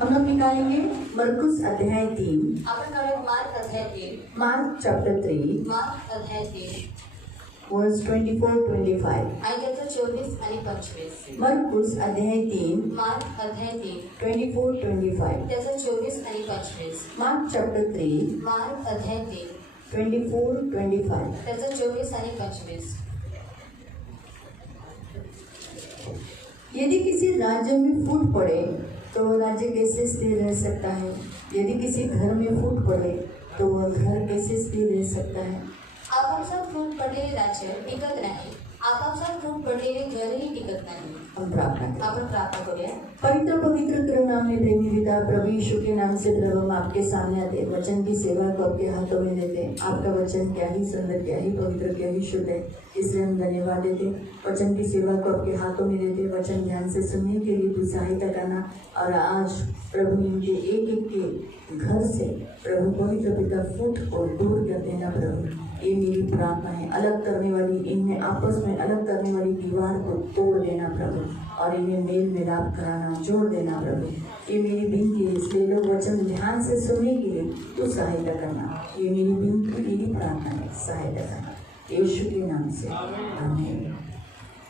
हम लोग निकालेंगे मरकुस अध्याय 3, आपण काढूया मार्क अध्याय 3, मार्क चैप्टर 3 मार्क अध्याय 3 वर्स 24-25। आणि त्याचं 24 आणि 25। मरकुस अध्याय 3 मार्क अध्याय 3 24-25। त्याचं 24 आणि 25। मार्क चैप्टर 3 मार्क अध्याय 3 24-25। त्याचं 24 आणि 25। यदि किसी राज्य में फूट पड़े तो वह राज्य कैसे स्थिर रह सकता है? यदि किसी घर में फूट पड़े तो वह घर कैसे स्थिर रह सकता है? आपापसात फूट पडलेले राज्य टिकत नाही, आपापसात फूट पडलेले घरही टिकत नाही। हम प्रार्थना करें। आपण प्रार्थना करूया। पवित्र पवित्र करुणा में प्रेमी पिता प्रभु यीशु के नाम से प्रभु हम आपके सामने आते वचन की सेवा को आपके हाथों में देते। आपका वचन क्या ही सुंदर, क्या ही पवित्र, क्या ही शुद्ध है, इसलिए हम धन्यवाद देते। वचन की सेवा को आपके हाथों में देते। वचन ध्यान से सुनने के लिए तू सहायता करना और आज प्रभु इनके एक एक के घर से प्रभु पवित्र पिता फूट और दूर कर देना प्रभु, ये मेरी प्रार्थना है। अलग करने वाली, इनमें आपस में अलग करने वाली दीवार को तोड़ देना प्रभु और इन्हें मेल मिलाप कराना, जोड़ देना प्रभु, ये मेरी विनती है। इसलिए लोग वचन ध्यान से सुनने के लिए तू सहायता करना, ये मेरी विनती, मेरी प्रार्थना है, सहायता करना यीशु के नाम से, आमीन।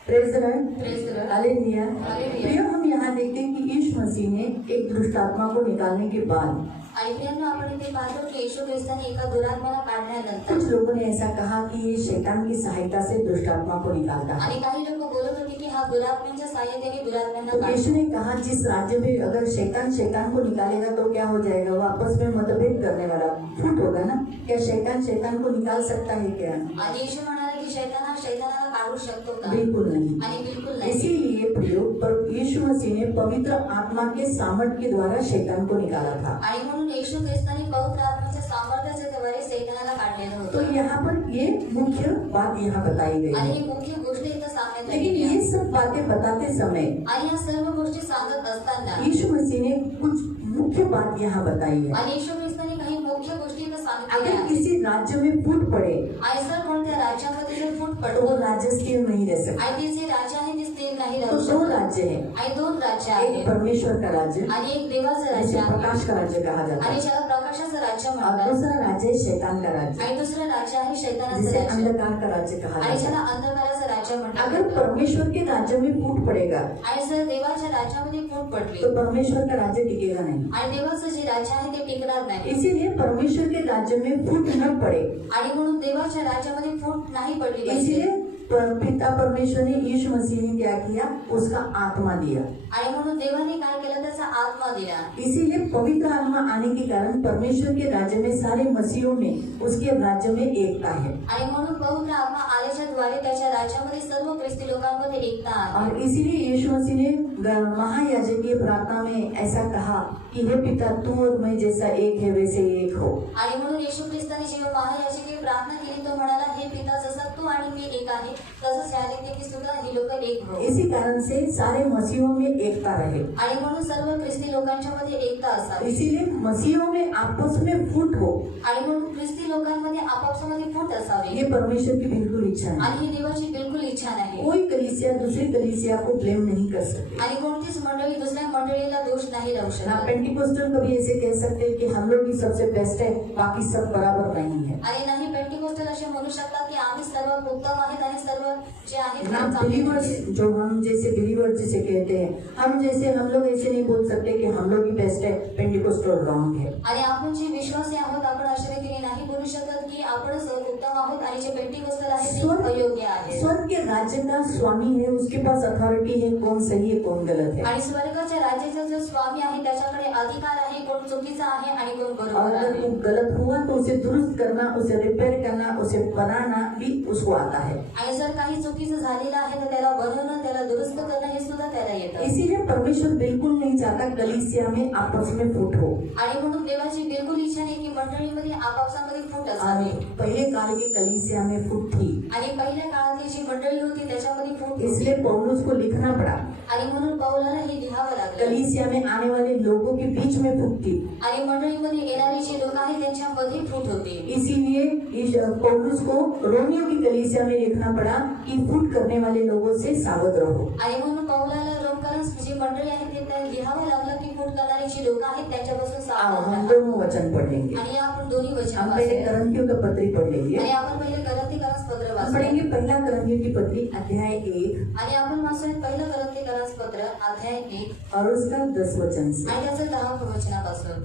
Praise the Lord, hallelujah. प्रियो, हम यहाँ देखते हैं कि यीशु मसीह ने एक दुष्ट आत्मा को निकालने के बाद आणि प्रियांनो, आपण इथे पाहतो की येशू ख्रिस्ताने एका दुरात्म्याला काढल्यानंतर कुछ लोगों ने ऐसा कहा कि ये शैतान की सहायता से दुष्ट आत्मा को निकालता है। आणि काही लोक बोलत होते की हा दुरात्म्यांच्या सहाय्याने दुरात्म्यांना तो यीशु काढतो। ने कहा जिस राज्य में अगर शैतान को निकालेगा तो क्या हो जाएगा? वो आपस में मतभेद करने वाला फूट होगा ना। क्या शैतान को निकाल सकता है क्या? आणि येशू म्हणाले की शैतान हा शैतानाला काढू शकतो का? बिल्कुल नहीं। आणि बिल्कुल नाही। इसीलिए प्रियो, पर यीशु मसीह ने पवित्र आत्मा के सामर्थ्य के द्वारा शैतान को निकाला था। आणि म्हणून येशू ख्रिस्ताने पवित्र आत्म्याच्या सामर्थ्याच्या द्वारे शैतानाला काढलेलं तो होतं। यहाँ पर ये मुख्य बात यहाँ बताई गई आणि है। ही मुख्य गोष्ट इथं सांगण्यात लेकिन आलेली ये आहे। सब बातें बताते समय आणि या सर्व गोष्टी सांगत असताना यीशु मसीह ने कुछ मुख्य बात यहाँ बताई है। आणि येशू ख्रिस्ताने काही मुख्य गोष्टी इथं सांगितल्या अगर आहेत। किसी राज्य में फूट पड़े आणि जर कोणत्या राज्यामध्ये जर फूट तो पडतो वो राज्य स्थिर नहीं रह सकता। आणि ते जे राज्य आहे ते स्थिर नाही तो राहू दो शकत। राज्य है, आणि दोन राज्य एक आहेत, परमेश्वर का राज्य आणि एक देवाचं राज्य जिसे आहे प्रकाश का राज्य कहा जाता आणि है, ज्याला प्रकाशाचं राज्य और म्हणतात। दूसरा राज्य है शैतान का राज्य आणि दुसरं राज्य आहे शैतानाचं जिसे राज्य अंधकार का राज्य कहा आणि जाता ज्याला है। अंधकाराचं राज्य अगर म्हणतात। परमेश्वर के राज्य में फूट पड़ेगा आणि जर देवाच्या राज्यामध्ये फूट पडली तो परमेश्वर का राज्य टिकेगा नहीं। आणि देवाचं जे राज्य आहे ते टिकणार नाही। इसीलिए परमेश्वर के राज्य में फूट न पड़े, आणि म्हणून देवाच्या राज्यामध्ये फूट नाही पडली पाहिजे। इसलिए पिता परमेश्वर ने यीशु मसीह ने क्या किया? उसका आत्मा दिया। आणि म्हणून देवाने काय केलं? त्याचा आत्मा दिला। इसीलिए पवित्र आत्मा आने के कारण परमेश्वर के राज्य में सारे मसीहों में उसके राज्य में एकता है। आणि म्हणून पवित्र आत्मा आल्याच्या द्वारे त्याच्या राज्यामध्ये सर्व ख्रिस्ती लोकांमध्ये एकता आहे। और इसीलिए यीशु मसीह ने महायाजकीय प्रार्थना में ऐसा कहा कि हे पिता, तू और मैं जैसा एक है वैसे एक हो। आणि म्हणून येशू ख्रिस्ताने जेव्हा महायाजकीय प्रार्थना केली तो म्हणाला, हे पिता, जसा तू आणि मी एक आहे तसंच ह्या लिखते की सुद्धा ही लोक एक हो। इसी कारण से सारे मसीहों में एकता रहे। आणि म्हणून सर्व ख्रिस्ती लोकांच्या मध्ये एकता असावी। इसीलिए मसीहों में आपस में फूट हो, आणि म्हणून ख्रिस्ती लोकांमध्ये आपापसामध्ये फूट असावी। ये परमेश्वर की बिल्कुल इच्छा है। आणि ही देवाची बिलकुल इच्छा नाही। कोई कलीसिया दूसरी कलीसिया को ब्लेम नहीं कर सकती। आणि कोणतीच मंडळी दुसऱ्या मंडळीला दोष नाही लावू ना शकत। पेंटिकोस्टल कभी ऐसे कह सकते हैं कि हम लोग ही सबसे बेस्ट है, बाकी सब बराबर नहीं है। आणि नाही पेंटिकोस्टल असे म्हणू शकतात की आम्ही सर्व उत्तम आहेत आणि सर्व जे आहेत ना ते चांगले बिलीवर्स, आहेत। जो हम जैसे बिलीवर्स जिसे कहते हैं, हम लोग ऐसे नहीं बोल सकते कि हम लोग ही बेस्ट है, पेंटिकोस्टल रॉन्ग है। आणि आपण जे विश्वासी आहोत आपण अशा रीतीने नाही बोलू शकत की आपणच उत्तम आहोत आणि जे पेंटिकोस्टल आहे ते अयोग्य आहे। स्वर्ग के राज्य का स्वामी है, उसके पास अथॉरिटी है, कौन सही है कौन गलत है। आणि स्वर्गाच्या राज्याचा जो स्वामी आहे त्याच्याकडे अधिकार आहे, कोण चुकीचा आहे आणि कोण और बरोबर अगर आहे। वो गलत हुआ तो उसे दुरुस्त करना, उसे रिपेयर करना, उसे बनाना भी उसको आता है। आणि जर काही चुकीचं झालेलं आहे तर त्याला बनवणं, त्याला दुरुस्त करणं हे सुद्धा त्याला येतं। इसीलिए परमेश्वर बिल्कुल नहीं चाहता कलीसिया में आपस में फूट हो। आणि म्हणून देवाची बिलकुल इच्छा नाही की मंडळीमध्ये आपापसामध्ये फूट असावी। पहले काल की कलीसिया में फूट थी, आणि पहिल्या काळातली जी मंडळी होती त्याच्यामध्ये फूट होती। इसलिए पौलुस को लिखना पड़ा। आणि म्हणून पौलाला हे लिहावं लागलं। कलीसिया में आने वाले लोगों के बीच में फूट थी, आणि मंडळीमध्ये येणारे जे लोक आहेत त्यांच्यामध्ये फूट होती। इसीलिए पौलुस को रोमियो की कलीसिया में लिखना पड़ा कि फूट करने वाले लोगों से सावध रहो। आणि म्हणून पौलाला रोमकरांस जी मंडळी आहेत ते लिहावं लागलं की फूट करणारी जी जी लोक आहेत त्यांच्यापासून आओ सावधान हम राहा. दोनों वचन पढ़ेंगे। आणि आपण दोन्ही वचन हम पहले वाचूया. करंथियों का पत्री पढ़ लेंगे। आणि आपण पहिले गलातीकरास पत्र हम वाचूया. पढ़ेंगे पहला करंथियों की पत्री अध्याय 1 आणि आपण वाचूया पहिलं गलातीकरास पत्र अध्याय 1 और उसका 10 वचन से। आणि त्याचं 10 वचनापासून.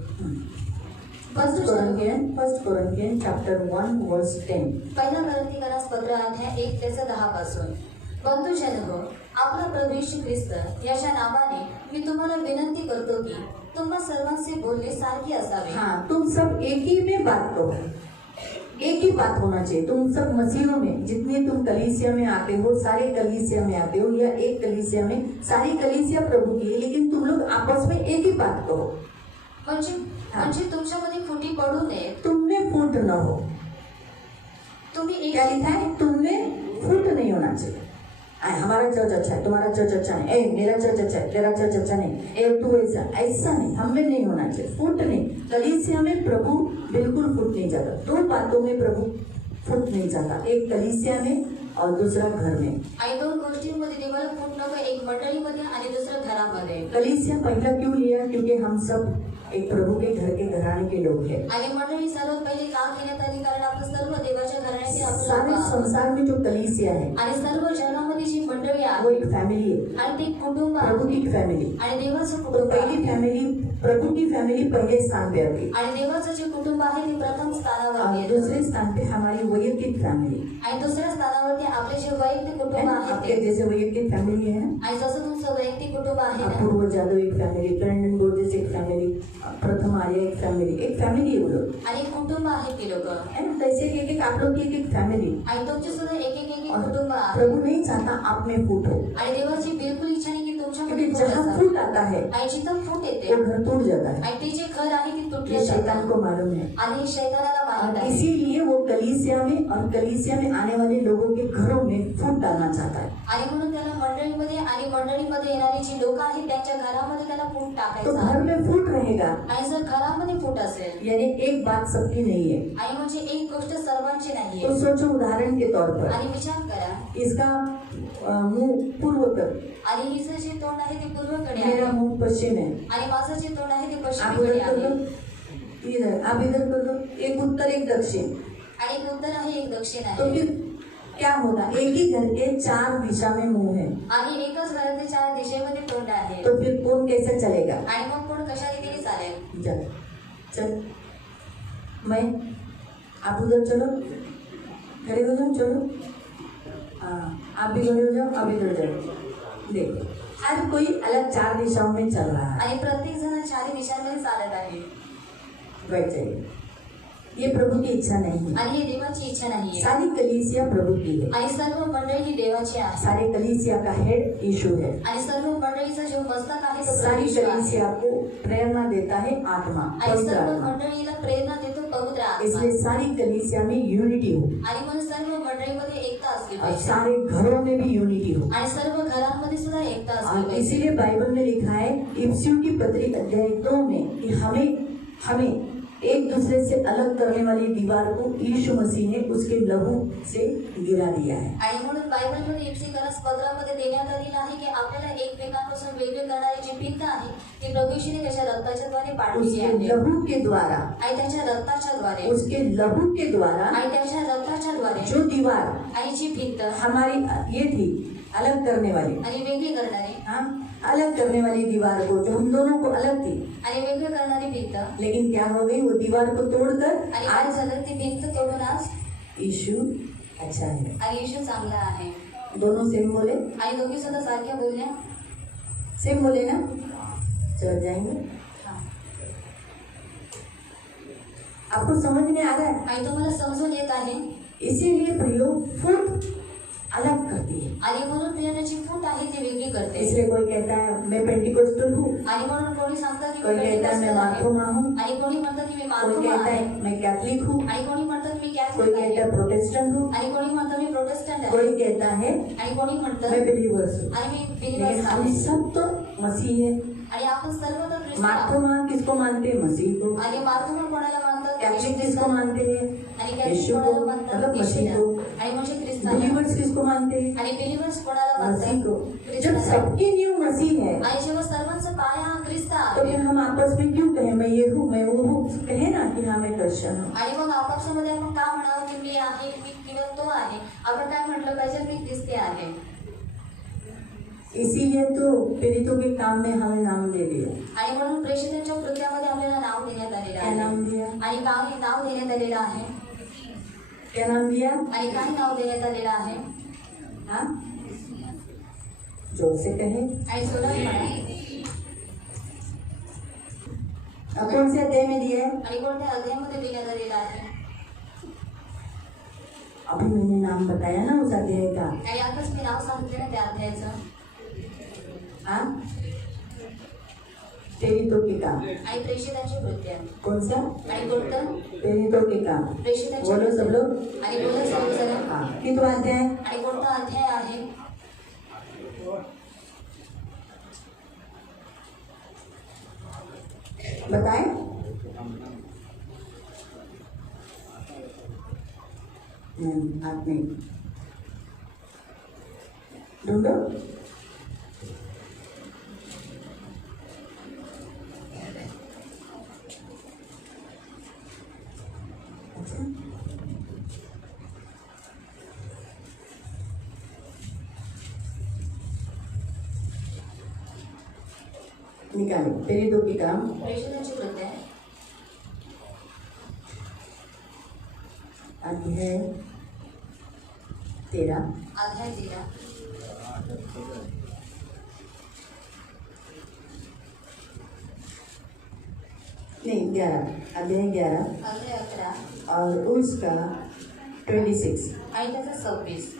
First Corinthian chapter 1 verse 10। पहिला गलातीकरास पत्र अध्याय 1 त्याचं 10 पासून. बंधुजन हो, आपला प्रभू येशू ख्रिस्त याच्या नावाने मी तुम्हाला विनंती करतो की तुम्हा सर्वांचे बोलणे सारखे असावे. हाँ, तुम सब एक ही में बात करो, एक ही बात होना चाहिए। तुम सब मसीहों में जितने तुम कलीसिया में आते हो, सारे कलीसिया में आते हो या एक कलीसिया में, सारी कलीसिया प्रभु की है, लेकिन तुम लोग आपस में एक ही बात करो। म्हणजे तुमच्यामध्ये फुटी पडू नये. तुमने फूट न हो। तुम्ही क्या एक लिखा है? तुमने फूट नहीं होना चाहिए। हमारा चर्च अच्छा है, तुम्हारा चर्च अच्छा नहीं, ए मेरा चर्च अच्छा है, तेरा चर्च अच्छा नहीं, ए तू ऐसा ऐसा नहीं, हमें नहीं होना चाहिए। फूट नहीं। कलीसिया में प्रभु बिल्कुल फूट नहीं जाता। दो बातों में प्रभु फूट नहीं जाता, एक कलीसिया में और दूसरा घर में। आणि दोन गोष्टींमध्ये देवाला फूट नको, एक मंडळीमध्ये आणि दुसरं घरामध्ये. कलीसिया पहला क्यों लिया? क्योंकि हम सब एक प्रभु के घर के घराने के लोग हैं। आणि मंडळी सर्वात पहिले का घेण्यात आली? कारण आपण सर्व देवाच्या घराण्याचे आपण सारे लोक आहोत. संसार में जो कलीसिया है आणि सर्व जगामध्ये जी मंडळी वो आहे एक फैमिली है, आणि ते कुटुंब प्रभु आहे की फैमिली। आणि देवाचं तो कुटुंब पहली आहे. फैमिली, प्रभु की फैमिली पहले स्थान पे आती, आणि देवाचं जे कुटुंब आहे ते प्रथम स्थानावर और येतं. दूसरे स्थान पे हमारी वैयक्तिक फैमिली आणि दुसऱ्या स्थानावरती आपले जे वैयक्तिक है कुटुंब ना? आहे आपके ते. जैसे वैयक्तिक फैमिली है ना, आणि जसं तुमचं वैयक्तिक कुटुंब आहे ना, अपूर्व जादव एक फैमिली, ब्रैंडन बोर्जेस एक फैमिली, प्रथम आर्य एक फैमिली है वो लोग, आणि कुटुंब आहे ती लोक. है ना? तो ऐसे एक एक आप लोग की एक फैमिली। आणि तुमचे सुद्धा एक एक और कुटुंब आहे. प्रभु नहीं चाहता आप में फूट हो, आणि देवाची बिलकुल इच्छा नाही की तुमच्यामध्ये क्योंकि फूट जहाँ असावी. फूट आता है आणि जिथं फूट येते वो घर टूट जाता है। आणि ते जे घर आहे ते ये तुटले शैतान जातात. को मालूम है, आणि हे शैतानाला माहित और आहे. इसीलिए वो कलीसिया में और कलीसिया में आने वाले लोगों के घरों में फूट डालना चाहता है। आणि म्हणून त्याला मंडळीमध्ये आणि मंडळीमध्ये येणारी जी लोक आहेत त्यांच्या घरामध्ये त्याला फूट तो टाकायचं घर आहे. में फूट रहेगा, आणि जर घरामध्ये फूट असेल यानी एक बात सबकी नहीं है। आणि म्हणजे एक गोष्ट सर्वांची नाहीये. तो सोचो उदाहरण के तौर पर, आणि विचार करा, इसका मुंह पूर्व कर, आणि हिचं जे तोंड आहे ते पूर्वेकडे आहे मेरा मुंह पश्चिम है, आणि माझं जे तोंड आहे ते आप पश्चिमेकडे उधर कर आहे. दो, इधर आप इधर कर दो, एक उत्तर एक दक्षिण, आणि एक उत्तर आहे एक दक्षिण तो आहे. फिर क्या होगा? एक ही घर के 4 दिशा में मुंह है, आणि एकच घराचे 4 दिशेमध्ये तोंड आहे. तो फिर कौन कैसे चलेगा? आणि मग कोण कशा रीतीने चालेल? चल चल, मैं आप उधर चलो, खड़े हो जाओ, चलो, हाँ आप भी खड़े हो जाओ, आप इधर जाओ। देखो हर कोई अलग 4 दिशाओं में चल रहा है, आणि प्रत्येक जण 4 दिशांमध्ये चालत आहे. बैठ जाइए। ये प्रभु की इच्छा नहीं है। आणि हे देवाची इच्छा नाहीये. सारी कलीसिया प्रभु की है, आणि सर्व मंडळी ही देवाची आहे. सारे कलीसिया का हेड यीशु है, आणि सर्व मंडळीचा जो मस्तक आहे तो सारी प्रभू आहे. कलीसिया को प्रेरणा देता है आत्मा, आणि पवित्र सर्व आत्मा। मंडळीला प्रेरणा देतो पवित्र आत्मा. इसलिए सारी कलीसिया में यूनिटी हो, आणि म्हणून सर्व मंडळीमध्ये एकता असली और पाहिजे. सारे घरों में भी यूनिटी हो। आणि सर्व घरांमध्ये सुद्धा एकता असली और पाहिजे. इसीलिए बाइबल में लिखा है इफिसियों की पत्री अध्याय 2 में कि हमें एक दूसरे से अलग करने वाली दीवार को यीशु मसीह ने उसके लहू से गिरा दिया है। आणि म्हणून बायबलमध्ये इफिसिकरास पत्रामध्ये देण्यात आलेलं आहे की आपल्याला एकमेकांपासून वेगळे करणारी जी भिंत आहे ती प्रभू येशूने त्याच्या रक्ताच्या द्वारे पाडली उसके आहे. लहू के द्वारा, आणि त्याच्या रक्ताच्या द्वारे, उसके लहू के द्वारा आणि त्याच्या रक्ताच्या द्वारे जो दीवार आणि जी भिंत हमारी ये थी अलग करने वाली, आणि वेगळी करणारी, हाँ अलग करने वाली दीवार को, जो हम दोनों को अलग थी, आणि वेगळी करणारी भिंत, लेकिन क्या हो गई? वो दीवार को तोड़कर आणि काय आज झालं? ती भिंत तोडून आज यीशु अच्छा है। आणि येशू चांगला आहे. दोनों सेम बोले, आणि दोघी सुद्धा सारख्या बोलल्या. सेम बोले ना? चल जाएंगे। हा. आपको समझ में आ रहा है? आणि तुम्हाला समजून येत आहे. इसीलिए प्रियो फूट अलग करती है। आणि म्हणून प्रियाची फूट आहे ती वेगळी करते. इसलिए कोई कहता है मैं पेंटिकोस्टल हूँ, आणि म्हणून कोणी सांगतं की कोई मी कहता है मैं पेंटिकोस्टल आहे. मार्थोमा हूँ, आणि कोणी म्हणतं की मी कोई मार्थोमा कहता आहे. है मैं कैथलिक हूँ, आणि कोणी म्हणतं की मी कोई कॅथलिक कहता आहे. है प्रोटेस्टेंट हूँ, आणि कोणी म्हणतं मी प्रोटेस्टंट आहे. कोई कहता है आणि कोणी म्हणतं मैं बिलीवर्स हूँ। आणि मी लेकिन बिलीवर्स हम आहे. सब तो मसीह है। आणि आपण सर्व तर ख्रिस्ती आहोत. मार्थोमा किसको मानते हैं? मसीह को। आणि मार्थोमा कोणाला मानतात? कैथलिक किसको मानते हैं? आणि यीशु कॅथलिक को, कोणाला मानतात? मतलब मसीह को। आणि आणि म्हणजे ख्रिस्ताला बिलीवर्स किसको मानते हैं? आणि बिलीवर्स कोणाला मसीह को। मानतात? जब सबकी नींव मसीह है आणि जेव्हा सर्वांचा पाया हा ख्रिस्त तो आहे फिर हम आपस में क्यों कहें मैं ये हूँ मैं वो हूँ, कहे ना कि हाँ मैं क्रिश्चियन हूँ। आणि मग आपापसामध्ये आपण का म्हणावं की मी आहे मी किंवा तो आहे, आपण काय म्हटलं पाहिजे मी ख्रिस्ती आहे। इसीलिए तो प्रेरितों के काम में हमें नाम दे दिया। आणि म्हणून प्रेषितांच्या कृत्यामध्ये आपल्याला नाव देण्यात आलेलं क्या आहे। नाम दिया? आणि काय नाव देण्यात आलेलं आहे? क्या नाम दिया? आणि काय नाव देण्यात आलेलं आहे? हाँ, जोर से कहे। आणि सोडा म्हणा। अब कौन से अध्याय में दिया है? आणि कोणत्या अध्यायामध्ये देण्यात आलेलं आहे? अभी मैंने नाम बताया ना उस अध्याय का। आणि आताच मी नाव सांगितलं ना त्या अध्यायाचं। हाँ, प्रेरितों के काम। आणि प्रेषितांची कृत्य कौन सा? आणि कोणतं? प्रेरितों के काम। प्रेषितांची बोलो सब लोग। आणि बोला सर्व जण। हाँ, कितवा अध्याय? आणि कोणता अध्याय आहे? बताए। हाथ में ढूंढो। अच्छा, निकालो प्रेरितों के काम। प्रेषितांची कृत्य अध्याय 13। अध्याय 13। नहीं 11, अध्याय 11 अध्याय 11 और उसका 26। आणि त्याचा 26।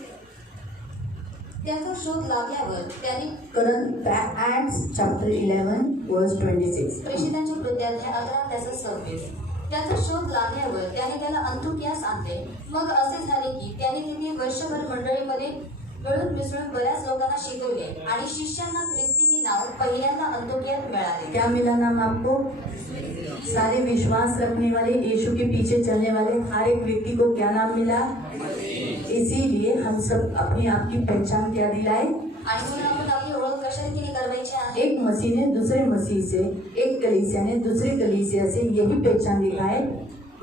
त्याचा शोध लागल्यावर त्याने करंट Acts chapter 11 verse 26। प्रेषितांच्या कृत्याध्याय 11 त्याचा 26। त्याचा शोध लागल्यावर त्याने त्याला अंतुकियास आणले। मग असे झाले की त्याने तिथे वर्षभर मंडळीमध्ये मिळून मिसळून बऱ्याच लोकांना शिकवले आणि शिष्यांना ख्रिस्ती ही नाव पहिल्यांदा अंतुकियात मिळाले। क्या मिला नाम आपको? सारे विश्वास रखने वाले, यीशु के पीछे चलने वाले हर एक व्यक्ति को क्या नाम मिला? इसीलिए हम सब अपने आप की पहचान क्या दिलाए? आणि म्हणून आपण आपली ओळख कशाने करवायची आहे? एक मसीह ने दूसरे मसीह से, एक कलीसिया ने दूसरे कलीसिया से यही पहचान दिखाए,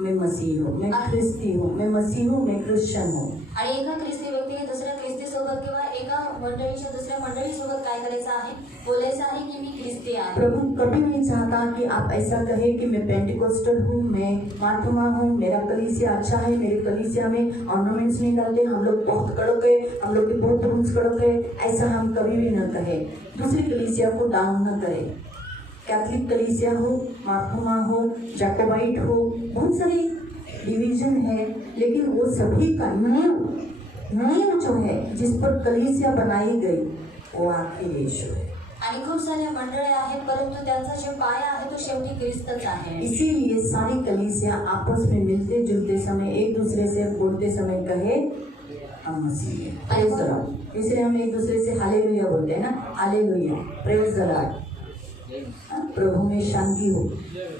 मैं मसीह हूँ, मैं ख्रिस्ती हूँ, मैं मसीह हूँ, मैं क्रिश्चियन हूँ। आणि एका ख्रिस्ती व्यक्तीने दुसऱ्या ख्रिस्ती सोबत किंवा एका मंडळीच्या दुसऱ्या मंडळी सोबत काय करायचं आहे? बोलायचं आहे की मी ख्रिस्ती आहे। प्रभु कभी नहीं चाहता कि आप ऐसा कहे कि मैं पेंटिकोस्टल हूँ, मैं मार्थुमा हूँ, मेरा कलीसिया अच्छा है, मेरे कलीसिया में ऑर्नामेंट्स नहीं डालते, हम लोग बहुत कड़क है, हम लोग के बहुत रूल्स कड़क है, ऐसा हम कभी भी न कहे। दूसरी कलीसिया को डाउन न करे। कैथलिक कलीसिया हो, मार्थुमा हो, जैकोबाइट हो, बहुत सारे डिवीजन है, लेकिन वो सभी का नींव जो है जिस पर कलीसिया बनाई गई वो आखिर यीशु है। आणि खूप सारे मंडळे आहेत, परंतु त्यांचा जो पाया आहे तो शेवटी ख्रिस्तच आहे। इसीलिए सारी कलीसिया आपस में मिलते जुलते समय एक दूसरे से बोलते समय कहे हम मसीह हैं, प्रेज द लॉर्ड। इसलिए हम एक दूसरे से हालेलुया बोलते हैं ना, हालेलुया, प्रेज द लॉर्ड, प्रभु में शांति हो।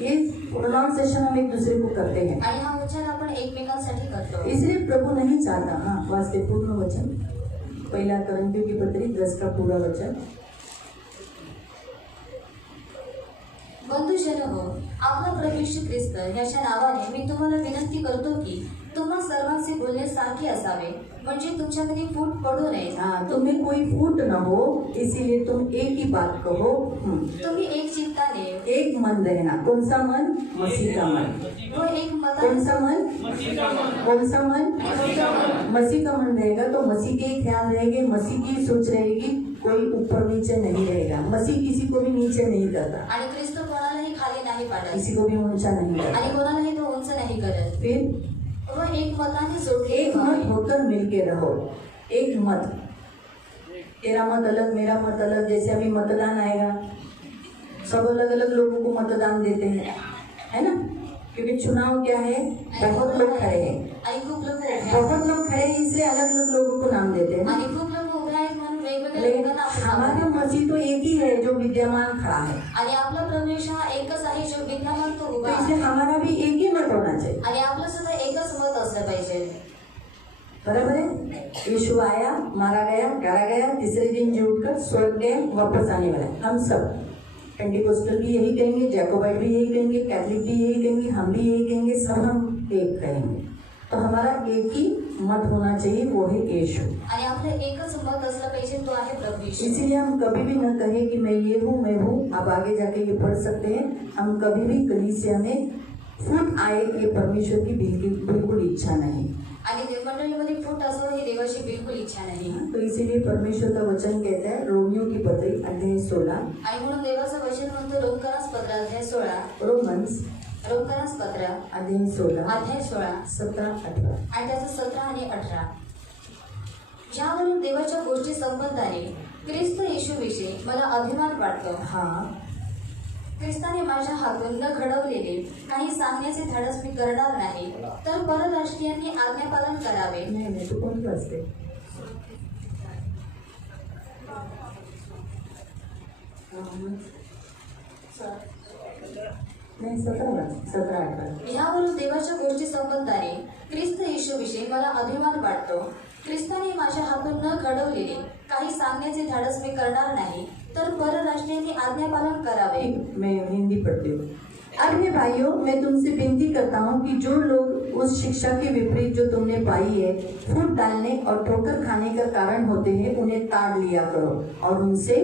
ये प्रोनाउंसिएशन हम एक दूसरे को करते हैं। आणि हा उच्चार आपण एकमेकांसाठी करतो। इसलिए प्रभु नहीं चाहता। हाँ, वास्ते पूर्ण वचन, पहिला करंथियों की पत्री 10 का पूरा वचन। बंधुजन हो, आपला प्रभू येशू ख्रिस्त याच्या नावाने मी तुम्हाला विनंती करतो की तुम्हा सर्वांचे बोलणे सारखे असावे, म्हणजे तुमच्यामध्ये फूट पडू नये। हाँ, तुम्हें कोई फूट न हो, इसीलिए तुम एक ही बात कहो। तुम्ही एक चित्ताने, एक मन रहना। कौन सा मन? मसीह का मन। व एक कौन मताने, सा मन? कौन सा मन? मसीह का मन रहेगा तो मसीह के ख्याल रहेंगे, मसीह की सोच रहेगी, कोई ऊपर नीचे नहीं रहेगा। मसीह किसी को भी नीचे नहीं करता, आणि ख्रिस्त कोणालाही खाली नाही पाडत किसी को भी ऊंचा नहीं करता। आणि कोणालाही तो उंच नाही करत। फिर व एक मताने जोडले एक मत होकर मिलके रहो। एक मत, तेरा मत अलग, मेरा मत अलग। जैसे अभी मतदान आएगा, सब अलग अलग लोगों को मतदान देते हैं, है ना? क्योंकि चुनाव क्या है, बहुत लोग खड़े हैं, आणि खूप लोक उभे आहेत। बहुत लोग खड़े हैं, इसलिए अलग अलग लोगों को नाम देते हैं। आणि खूप लोक उभे आहेत म्हणून वेगवेगळ्या लेकिन लोकांना आपण नाव हमारा देतो। मसीह तो एक ही है जो विद्यमान खड़ा है, आणि आपला प्रवेश हा एकच आहे जो विद्यमान तो तो उभा इसलिए आहे। हमारा भी एक ही मत होना चाहिए। आणि आपलं सुद्धा एकच मत असलं पाहिजे। बराबर है। यीशु आया, मारा गया, गाड़ा गया, तीसरे दिन जी उठकर स्वर्ग गए, वापस आने वाला है। हम सब पेंटिकोस्टल भी यही कहेंगे, जैकोबाइट भी यही कहेंगे, कैथलिक भी यही कहेंगे, हम भी यही कहेंगे, सब हम एक कहेंगे। तो हमारा एक ही मत होना चाहिए, वो है यीशु। आणि आपलं एकच मत असलं पाहिजे, तो आहे प्रभू येशू। इसीलिए हम कभी भी न कहें कि मैं ये हूँ, मैं हूँ। आप आगे जाके ये पढ़ सकते हैं। हम कभी भी कलीसिया में फूट आए, ये परमेश्वर की बिल्कुल इच्छा नहीं। आणि मंडळीमध्ये फूट असावं ही देवाची बिलकुल इच्छा नाही। तो इसीलिए परमेश्वर का वचन कहता है, रोमियो की पत्री अध्याय 16, आणि म्हणून देवाचं वचन म्हणतो रोमकरास पत्र अध्याय 16, रोमन्स रोमकरास पत्र अध्याय 16, अध्याय 16, 17, 18 आणि त्याचं 17 आणि 18, ज्यावरून देवाच्या गोष्टी संबंधाने ख्रिस्त येशूविषयी मला अभिमान वाटतो। हाँ, ख्रिस्ताने माझ्या हातून न घडवलेले काही सांगण्याचे धाडस मी करणार नाही, तर परराष्ट्रीयांनी आज्ञापालन करावे। नहीं तो कौन वाचते? नहीं 17 वाच, 17, 18 ह्यावरून देवाच्या गोष्टी संबंधाने ख्रिस्त येशूविषयी मला अभिमान वाटतो। ख्रिस्ताने माझ्या हातून न घडवलेले काही सांगण्याचे धाडस मी करणार नाही, तर परराष्ट्रीयांनी आज्ञापालन करावे। मैं हिंदी पढ़ती हूँ। अब हे भाइयों, मैं तुमसे विनती करता हूँ कि जो लोग उस शिक्षा के विपरीत जो तुमने पाई है फूट डालने और ठोकर खाने का कारण होते हैं, उन्हें ताड़ लिया करो और उनसे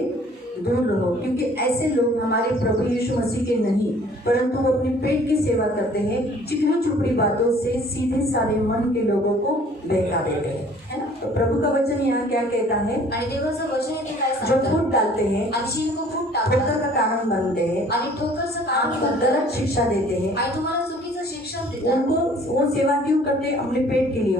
दूर रहो, क्योंकि ऐसे लोग हमारे प्रभु यीशु मसीह के नहीं, परंतु वो अपने पेट की सेवा करते हैं, चिकनी चुपड़ी बातों से सीधे साधे मन के लोगों को बहका देते हैं, है ना। तो प्रभु का वचन यहाँ क्या कहता है? आणि देवाचं वचन येथे काय जो सांगतं? फूट डालते हैं, आणि शिंको फूट ठोकर टाकतात का कारण बनते हैं, आणि ठोकरचं कारण आपको बनतं गलत शिक्षा देते हैं, आणि तुम्हाला चुकीचं शिक्षण देतात। उनको वो सेवा क्यों करते हैं? अपने पेट के लिए।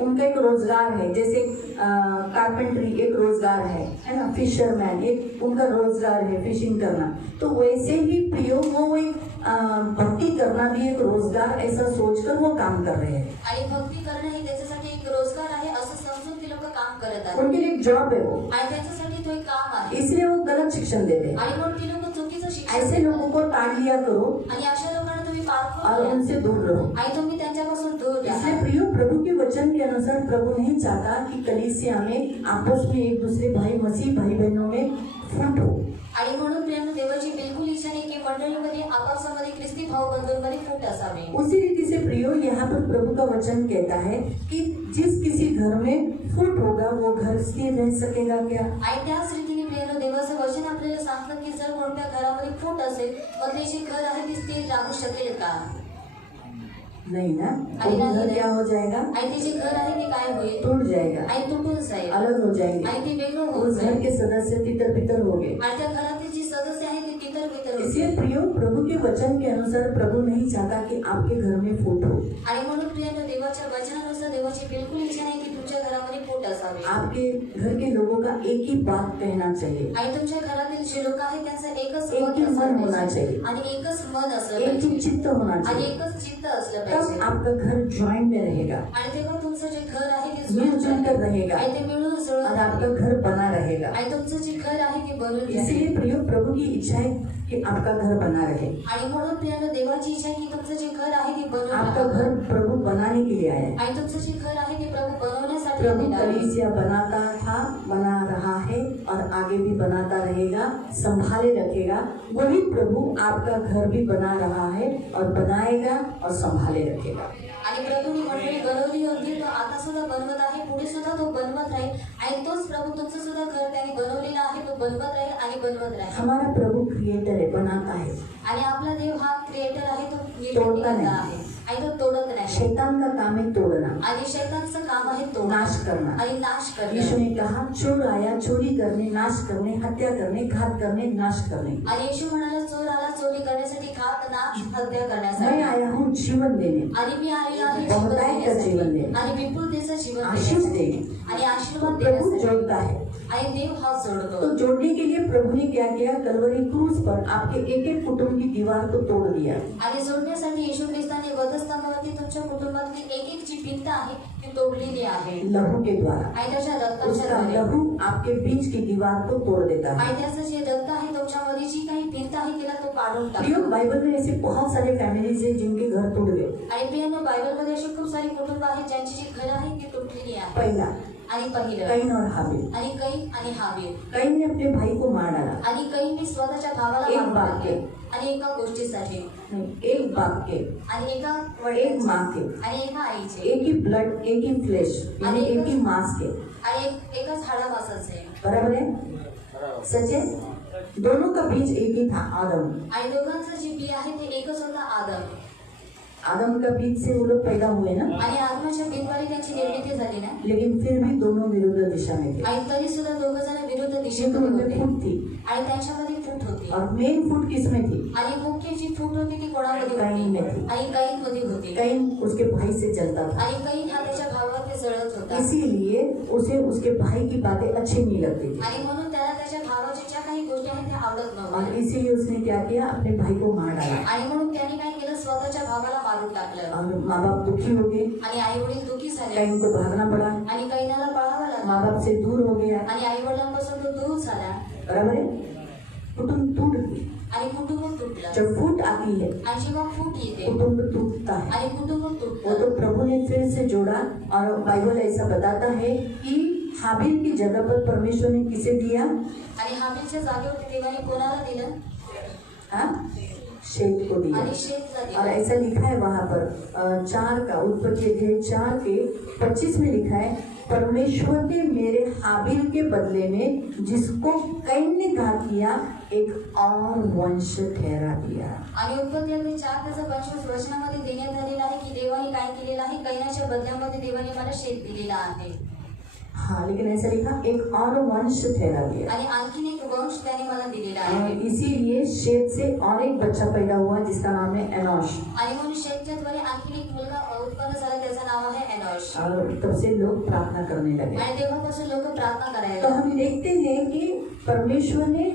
उनका एक रोजगार है, जैसे कारपेंटरी एक रोजगार है ना, फिशरमैन एक उनका रोजगार है फिशिंग करना। तो वैसे ही प्रियो वो एक भक्ति करना भी एक रोजगार ऐसा सोचकर वो काम कर रहे हैं। आणि भक्ती करणं हे त्याच्यासाठी एक रोजगार आहे असं समजून ती लोक काम करत आहेत उनके लिए एक जॉब है वो, आणि त्यांच्यासाठी तो एक काम आहे इसलिए वो गलत शिक्षण देते हैं। आणि म्हणून ती लोक चुकीचं शिक्षण ऐसे देतात। लोगों को ताड़ लिया करो आणि अशा लोकांना तुम्ही पारखून और घ्या उनसे दूर रहो। आणि तुम्ही त्यांच्यापासून दूर इसलिए राहा। प्रियो, प्रभु के वचन के अनुसार प्रभु नहीं चाहता कि कलीसिया में आपस में एक दूसरे भाई मसीह भाई बहनों में फूट हो। आणि म्हणून प्रेम देवाची बिलकुल इच्छा नाही की मंडळीमध्ये आपापसामध्ये ख्रिस्ती भाऊ बंधूंमध्ये फूट असावे। उसी रीति से प्रियो, यहाँ पर प्रभु का वचन कहता है कि जिस किसी घर में फूट होगा वो घर स्थिर रह सकेगा क्या? आणि त्याच रीतीने प्रेम देवाचं वचन आपल्याला सांगतं की जर कोणत्या घरामध्ये फूट असेल मग ते जे घर आहे ते स्थिर राहू शकेल का? नहीं ना, वो घर क्या हो जाएगा? आणि ते जे घर आहे ते काय होईल? टूट जाएगा, आणि तुटून जाईल अलग हो जाएंगे, आणि ते वेगळं होऊन उस घर जाईल के सदस्य तितर बितर हो गए। आणि त्या घरातील जी सदस्य आहे ते तितर बितर इसलिए होतील। प्रियो, प्रभु के वचन के अनुसार प्रभु नहीं चाहता कि आपके घर में फूट हो। आणि म्हणून प्रिय देवाच्या वचनानुसार देवाची बिलकुल इच्छा नाही की तुमच्या घरामध्ये फूट असावी। आपके घर के लोगों का एक ही बात कहना चाहिए, आणि तुमच्या घरातील जे लोक आहेत त्यांचं एकच एक मत ही असलं मन होना पाहिजे चाहिए, आणि एकच मन असलं एक ही पाहिजे चित्त होना आणि चाहिए। एकच चित्त असलं तब पाहिजे आपका घर ज्वाइंट में रहेगा, आणि तेव्हा तुमचं जे घर आहे ते जुळून मिलजुल जाईल कर रहेगा आणि ते मिळून जुळून और जाईल आपका घर बना रहेगा। आणि तुमचं जे घर आहे ते बनून जाईल। इसीलिए प्रियो, प्रभु की इच्छा है कि आपका घर बना रहे। आणि म्हणून प्रियानो देवाची इच्छा आहे की तुमचं जे घर आहे ते बनून आपका राहावं। घर प्रभु बनाने के लिए आया है। आणि तुमचं जे घर आहे ते प्रभू बनवण्यासाठी प्रभु आलेलं आहे। कलीसिया बनाता था, बना रहा है और आगे भी बनाता रहेगा, संभाले रखेगा। वही प्रभु आपका घर भी बना रहा है और बनाएगा और संभाले रखेगा। आणि प्रभूने मंडळी बनवली होती, तो आता सुद्धा बनवत आहे, पुढे सुद्धा तो बनवत राहील आणि तोच प्रभू तुमचं सुद्धा घर त्याने बनवलेला आहे, तो बनवत राहील आणि बनवत राहील। हमारा प्रभु क्रिएटर है, बनाता है, आणि आपला देव हा क्रिएटर आहे, तो तोडता नाही। निर्माता आहे आणि तो तोडत नाही। शैतान का काम है तोड़ना, आणि शैतानचं काम आहे तोडणं नाश करना। आणि नाश यीशु करणे। ने कहा, चोर आया चोरी करने, नाश करने, हत्या करने, घात करने, नाश करने। आणि येशू म्हणाला, चोर आला चोरी करण्यासाठी, घात, नाश, हत्या मैं करण्यासाठी, आया हूँ जीवन देने, आणि मी आलेलो आहे बहुतायत का जीवन देणे, आणि विपुलतेचं जीवन आशीष देण्यासाठी देने। आणि आशीर्वाद प्रभु देण्यासाठी। जोड़ता है। आणि देव हात जोडतो। तो जोड़ने के लिए प्रभु ने क्या किया? कलवरी क्रूस पर आपके एक एक कुटुंब की दीवार को तोड़ दिया। आणि जोडण्यासाठी येशू ख्रिस्ताने वधस्तंभावरती तुमच्या कुटुंबातली एक एक जी भिंत भिंत आहे ती तोडलेली आहे लहू के द्वारा। आणि त्याच्या रक्ताच्या उसका द्वारे लहू आपके बीच की दीवार को तोड़ देता है। आणि त्याचं जे रक्त आहे तुमच्यामध्ये जी काही भिंत आहे तिला तो काढून प्रियो, टाकतो। बाइबल में ऐसे बहुत सारे फैमिलीज हैं जिनके घर टूट गए। आणि प्रियांनो, बायबलमध्ये अशी खूप सारी कुटुंब आहेत ज्यांची जी घरं आहेत ती तुटलेली आहे। पहला, आणि पहिलं कैन और हाबिल। आणि कैन आणि हाबील। कैन ने अपने भाई को मार डाला, आणि कैनने स्वतःच्या भावाला एक मारून बाप टाकले के। आणि एका गोष्टीसाठी नहीं, एक बाप के, आणि एका एक वडिलांचे माँ के, आणि एका आईचे एक ही ब्लड, एक ही फ्लेश, यानी एक ही मांस के। आणि एकाच हाडामासाचे। बराबर है, सच है। दोनों का बीज एक ही था, आदम। आणि दोघांचं जे बी आहे ते एकच होता, आदम। आदम का बीज से वो लोग पैदा हुए ना, आणि आदमाच्या बीजद्वारे त्यांची निर्मिती झाली ना, लेकिन फिर भी दोनों विरुद्ध दिशा में थे। आणि तरी सुद्धा दोघ जण विरुद्ध तो दिशेमध्ये उनमें होते फूट थी, आणि त्यांच्यामध्ये फूट होती। और मेन फूट किसमें थी? आणि मुख्य जी फूट होती ती कोणामध्ये कैन में होती? थी। आणि कैनमध्ये होती। कैन उसके भाई से जलता था, आणि कैन हा त्याच्या भावावरती जळत होता इसीलिए उसे उसके भाई की बातें अच्छी नहीं लगती थी, आणि म्हणून त्याला त्याच्या भावाच्या ज्या काही गोष्टी आहेत त्या आवडत और नव्हत्या इसीलिए उसने क्या किया, अपने भाई को मार डाला। आणि म्हणून त्याने काय केलं, स्वतःच्या भावाला मारून टाकलं और माँ बाप दुखी हो गए, आणि आई वडील दुखी झाले कैन को भागना पड़ा, आणि कैनाला पळावं लागलं माँ बाप से दूर हो गया। आणि आई वडिलांपासून तो दूर झाला बराबर है, कुटुंब टूट गई। आणि कुटुंब तुटलं जब फूट आती है, आणि जेव्हा फूट येते कुटुंब टूटता है। आणि कुटुंब वो तुटतं तो प्रभु ने फिर से जोड़ा, और बाइबल ऐसा बताता है कि हाबिल की जगह पर परमेश्वर ने किसे दिया? आणि हाबिलच्या जागेवरती देवाने कोणाला दिलं? हाँ, शेत को दिया। आणि शेतला और दिलं। ऐसा लिखा है वहां पर 4 का उत्पत्ति अध्याय 4 के 25 में लिखा है, परमेश्वर ने मेरे हाबिल के बदले में जिसको कैन ने घात किया एक और वंश ठहरा दिया। आणि उत्पत्ती अध्याय 4 त्याचा 25 वचनामध्ये देण्यात आलेला आहे की देवाने काय केलेलं आहे, कैनाच्या बदल्यामध्ये देवाने मला शेत दिलेला आहे। हाँ, लेकिन ऐसा लिखा, एक और वंश ठहरा दिया। आणि आणखीन एक वंश त्याने मला दिलेला आहे। इसीलिए शेत से और एक बच्चा पैदा हुआ जिसका नाम है एनोश। आणि म्हणून शेतच्या द्वारे आणखीन एक मुलगा उत्पन्न झाला, त्याचं नाव आहे एनोश। और तब से लोग प्रार्थना करने लगे। आणि तेव्हापासून लोक प्रार्थना तो करायला हम देखते हैं कि परमेश्वर ने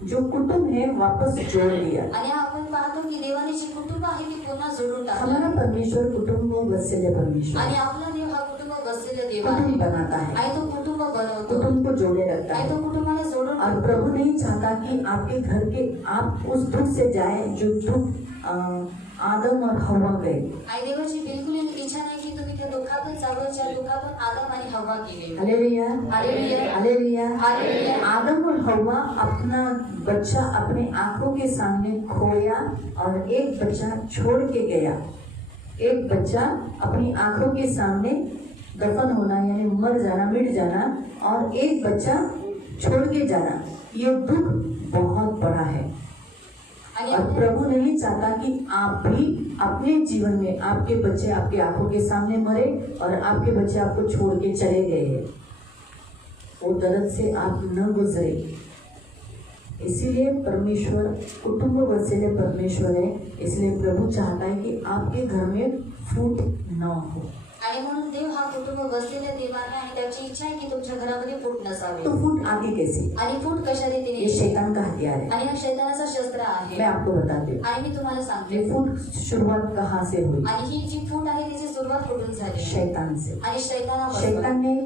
जो कुटुंब है वापस जोड़ दिया। आणि आपण पाहतो की देवाने जी कुटुंब आहे ती पुन्हा जोडून टाकलं हमारा परमेश्वर कुटुंब वत्सल्य परमेश्वर आणि आपला देव हा कुटुंब बसलेला देव आहे कुटुंब बनाता है, आणि तो कुटुंब बनवतो कुटुंब को जोड़े रखता आणि है। तो कुटुंबाला जोडून और ठेवतो। प्रभु नहीं चाहता कि आपके घर के आप उस दुख से जाए जो दुख आदम और हवा गए। आणि देवाची बिलकुल इच्छा नाही की तुम्ही त्या दुःखातून जावं ज्या दुःखातून आदम आणि हव्वा गेले। Hallelujah, hallelujah, hallelujah. हालेलुया। आदम और हवा अपना बच्चा अपने आंखों के सामने खोया, और एक बच्चा छोड़ के गया। एक बच्चा अपनी आंखों के सामने दफन होना यानी मर जाना, मिट जाना, और एक बच्चा छोड़ के जाना, ये दुख बहुत बड़ा है। आणि और प्रभु नहीं चाहता कि आप भी अपने जीवन में आपके बच्चे आपकी आंखों के सामने मरे और आपके बच्चे आपको छोड़ के चले गए हैं, वो दर्द से आप न गुजरे। इसीलिए परमेश्वर कुटुंब वत्सल्य परमेश्वर है, इसलिए प्रभु चाहता है कि आपके घर में फूट न हो। आणि म्हणून देव हा कुटुंब बसलेला देव आहे आणि त्याची इच्छा आहे की तुमच्या घरामध्ये फूट नसावी। तो फूट आती कैसे? आणि फूट कशा रीतीने ये येते? शैतान का हथियार है। आणि हा शैतानाचा शस्त्र आहे। मैं आपको बताती हूँ, आणि मी तुम्हाला सांगते ये फूट शुरुआत कहाँ से हुई? आणि ही जी फूट आहे त्याची सुरुवात कुठून झाली? शैतान से। आणि शैतानापासून। शैतान ने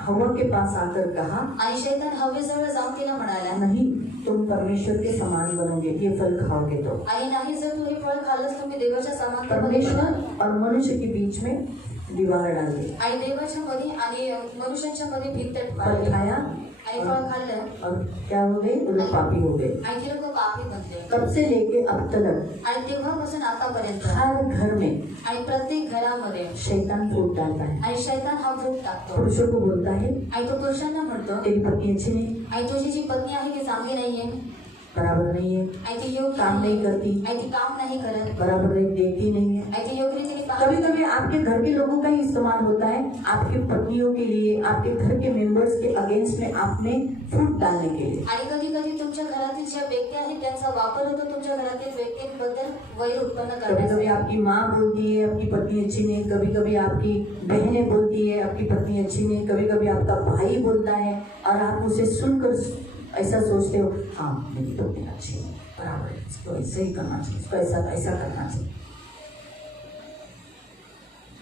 हवा के पास आकर कहा, आणि शैतान हवेजवळ जाऊन तिला म्हणाला, नहीं तुम परमेश्वर के समान बनोगे ये फल खाओगे तो। आणि नाही जर तू हे फळ खाल्लंस तुम्ही देवाच्या समानतेमध्ये परमेश्वर बनाल। और मनुष्य के बीच में दीवार डाल दी, आणि देवाच्या मध्ये आणि मनुष्यांच्या मध्ये भिंत फल पाडली खाया आणि फळ खाल्लं और क्या हो गए? वो लोग पापी हो गए। आणि ते लोक पापी बनले। तब से लेके अब तक आणि तेव्हापासून आतापर्यंत हर घर में आणि प्रत्येक घरामध्ये शैतान फूट डालता है, आणि शैतान हा फूट टाकतो पुरुषों को बोलता है आणि तो पुरुषांना म्हणतो तेरी पत्नी अच्छी नहीं, आणि तुझी जी पत्नी आहे ती चांगली नाहीये बराबर नहीं है, आणि ती योग्य काम नहीं करती, आणि ती काम नाही करत बराबर नहीं देखती नहीं है। आणि ती योग्य रीतीने काम कभी कभी आपके घर के लोगों का ही इस्तेमाल होता है आपकी पत्नियों के लिए, आपके घर के मेंबर्स के अगेंस्ट में आपने फूट डालने के लिए। आणि कधी कधी तुमच्या घरातील ज्या व्यक्ती आहेत त्यांचा वापर होतो तुमच्या घरातील व्यक्तींबद्दल वैर उत्पन्न कभी कभी करण्यासाठी। आपकी माँ बोलती है आपकी पत्नी अच्छी नहीं, कभी कभी आपकी बहनें बोलती है आपकी पत्नी अच्छी नहीं, कभी कभी आपका भाई बोलता है और आप उसे सुनकर ऐसा सोचते हो, हाँ मेरी पत्नी अच्छी है, बराबर है, इसको ऐसे ही करना चाहिए, इसको ऐसा ऐसा करना चाहिए।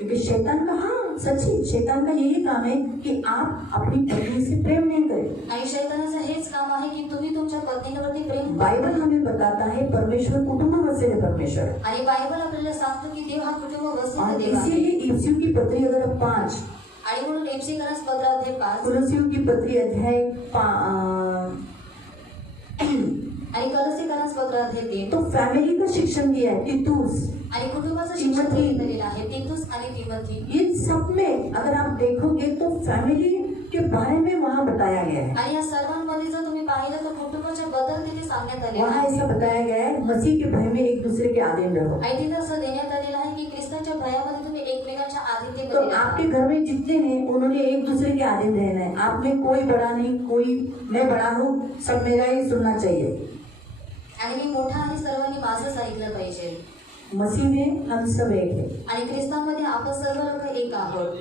क्योंकि शैतान का, हाँ सच्ची, शैतान का यही काम है कि आप अपनी पत्नी से प्रेम नहीं करें। आणि शैतानाचं हेच काम आहे की तुम्ही तुमच्या पत्नीवरती प्रेम करा. बाइबल हमें बताता है परमेश्वर कुटुंब बसेले परमेश्वर, आणि बायबल आपल्याला सांगतो की देव हा कुटुंब और बसलेला देव आहे. इसीलिए इफिसियों की पत्री अगर 5, आणि म्हणून एफेसीकरास पत्र अध्याय 5 कुलसियों की पत्री अध्याय 3, आणि कलसीकरास पत्र अध्याय 3 तो फैमिली का शिक्षण दिया है। तीतुस, आणि कुटुंबाचं शिक्षण तिमोथी. दिलेलं आहे. तीतुस आणि तिमोथी. इन सब में अगर आप देखोगे तो फैमिली के बारे में वहाँ बताया गया है। आणि या सर्वांमध्ये जर तुम्ही पाहिलं तर कुटुंबाच्या बद्दल तिथे सांगण्यात आले वहाँ आहे. ऐसा बताया गया है, मसीह के भय में एक दूसरे के अधीन रहो। आणि तिथं असं देण्यात आलेलं आहे की ख्रिस्ताच्या भयामध्ये तुम्ही एकमेकांच्या तो आधीनतेमध्ये राहा. आपके घर में जितने हैं उन्होंने एक दूसरे के अधीन रहना है। आप में कोई बड़ा नहीं, कोई मैं बड़ा हूँ, सब मेरा ही सुनना चाहिए। आणि मी मोठा आहे, सर्वांनी माझंच ऐकलं पाहिजे. मसीह में हम सब एक है। आणि ख्रिस्तामध्ये आपण सर्व लोक एक आहोत.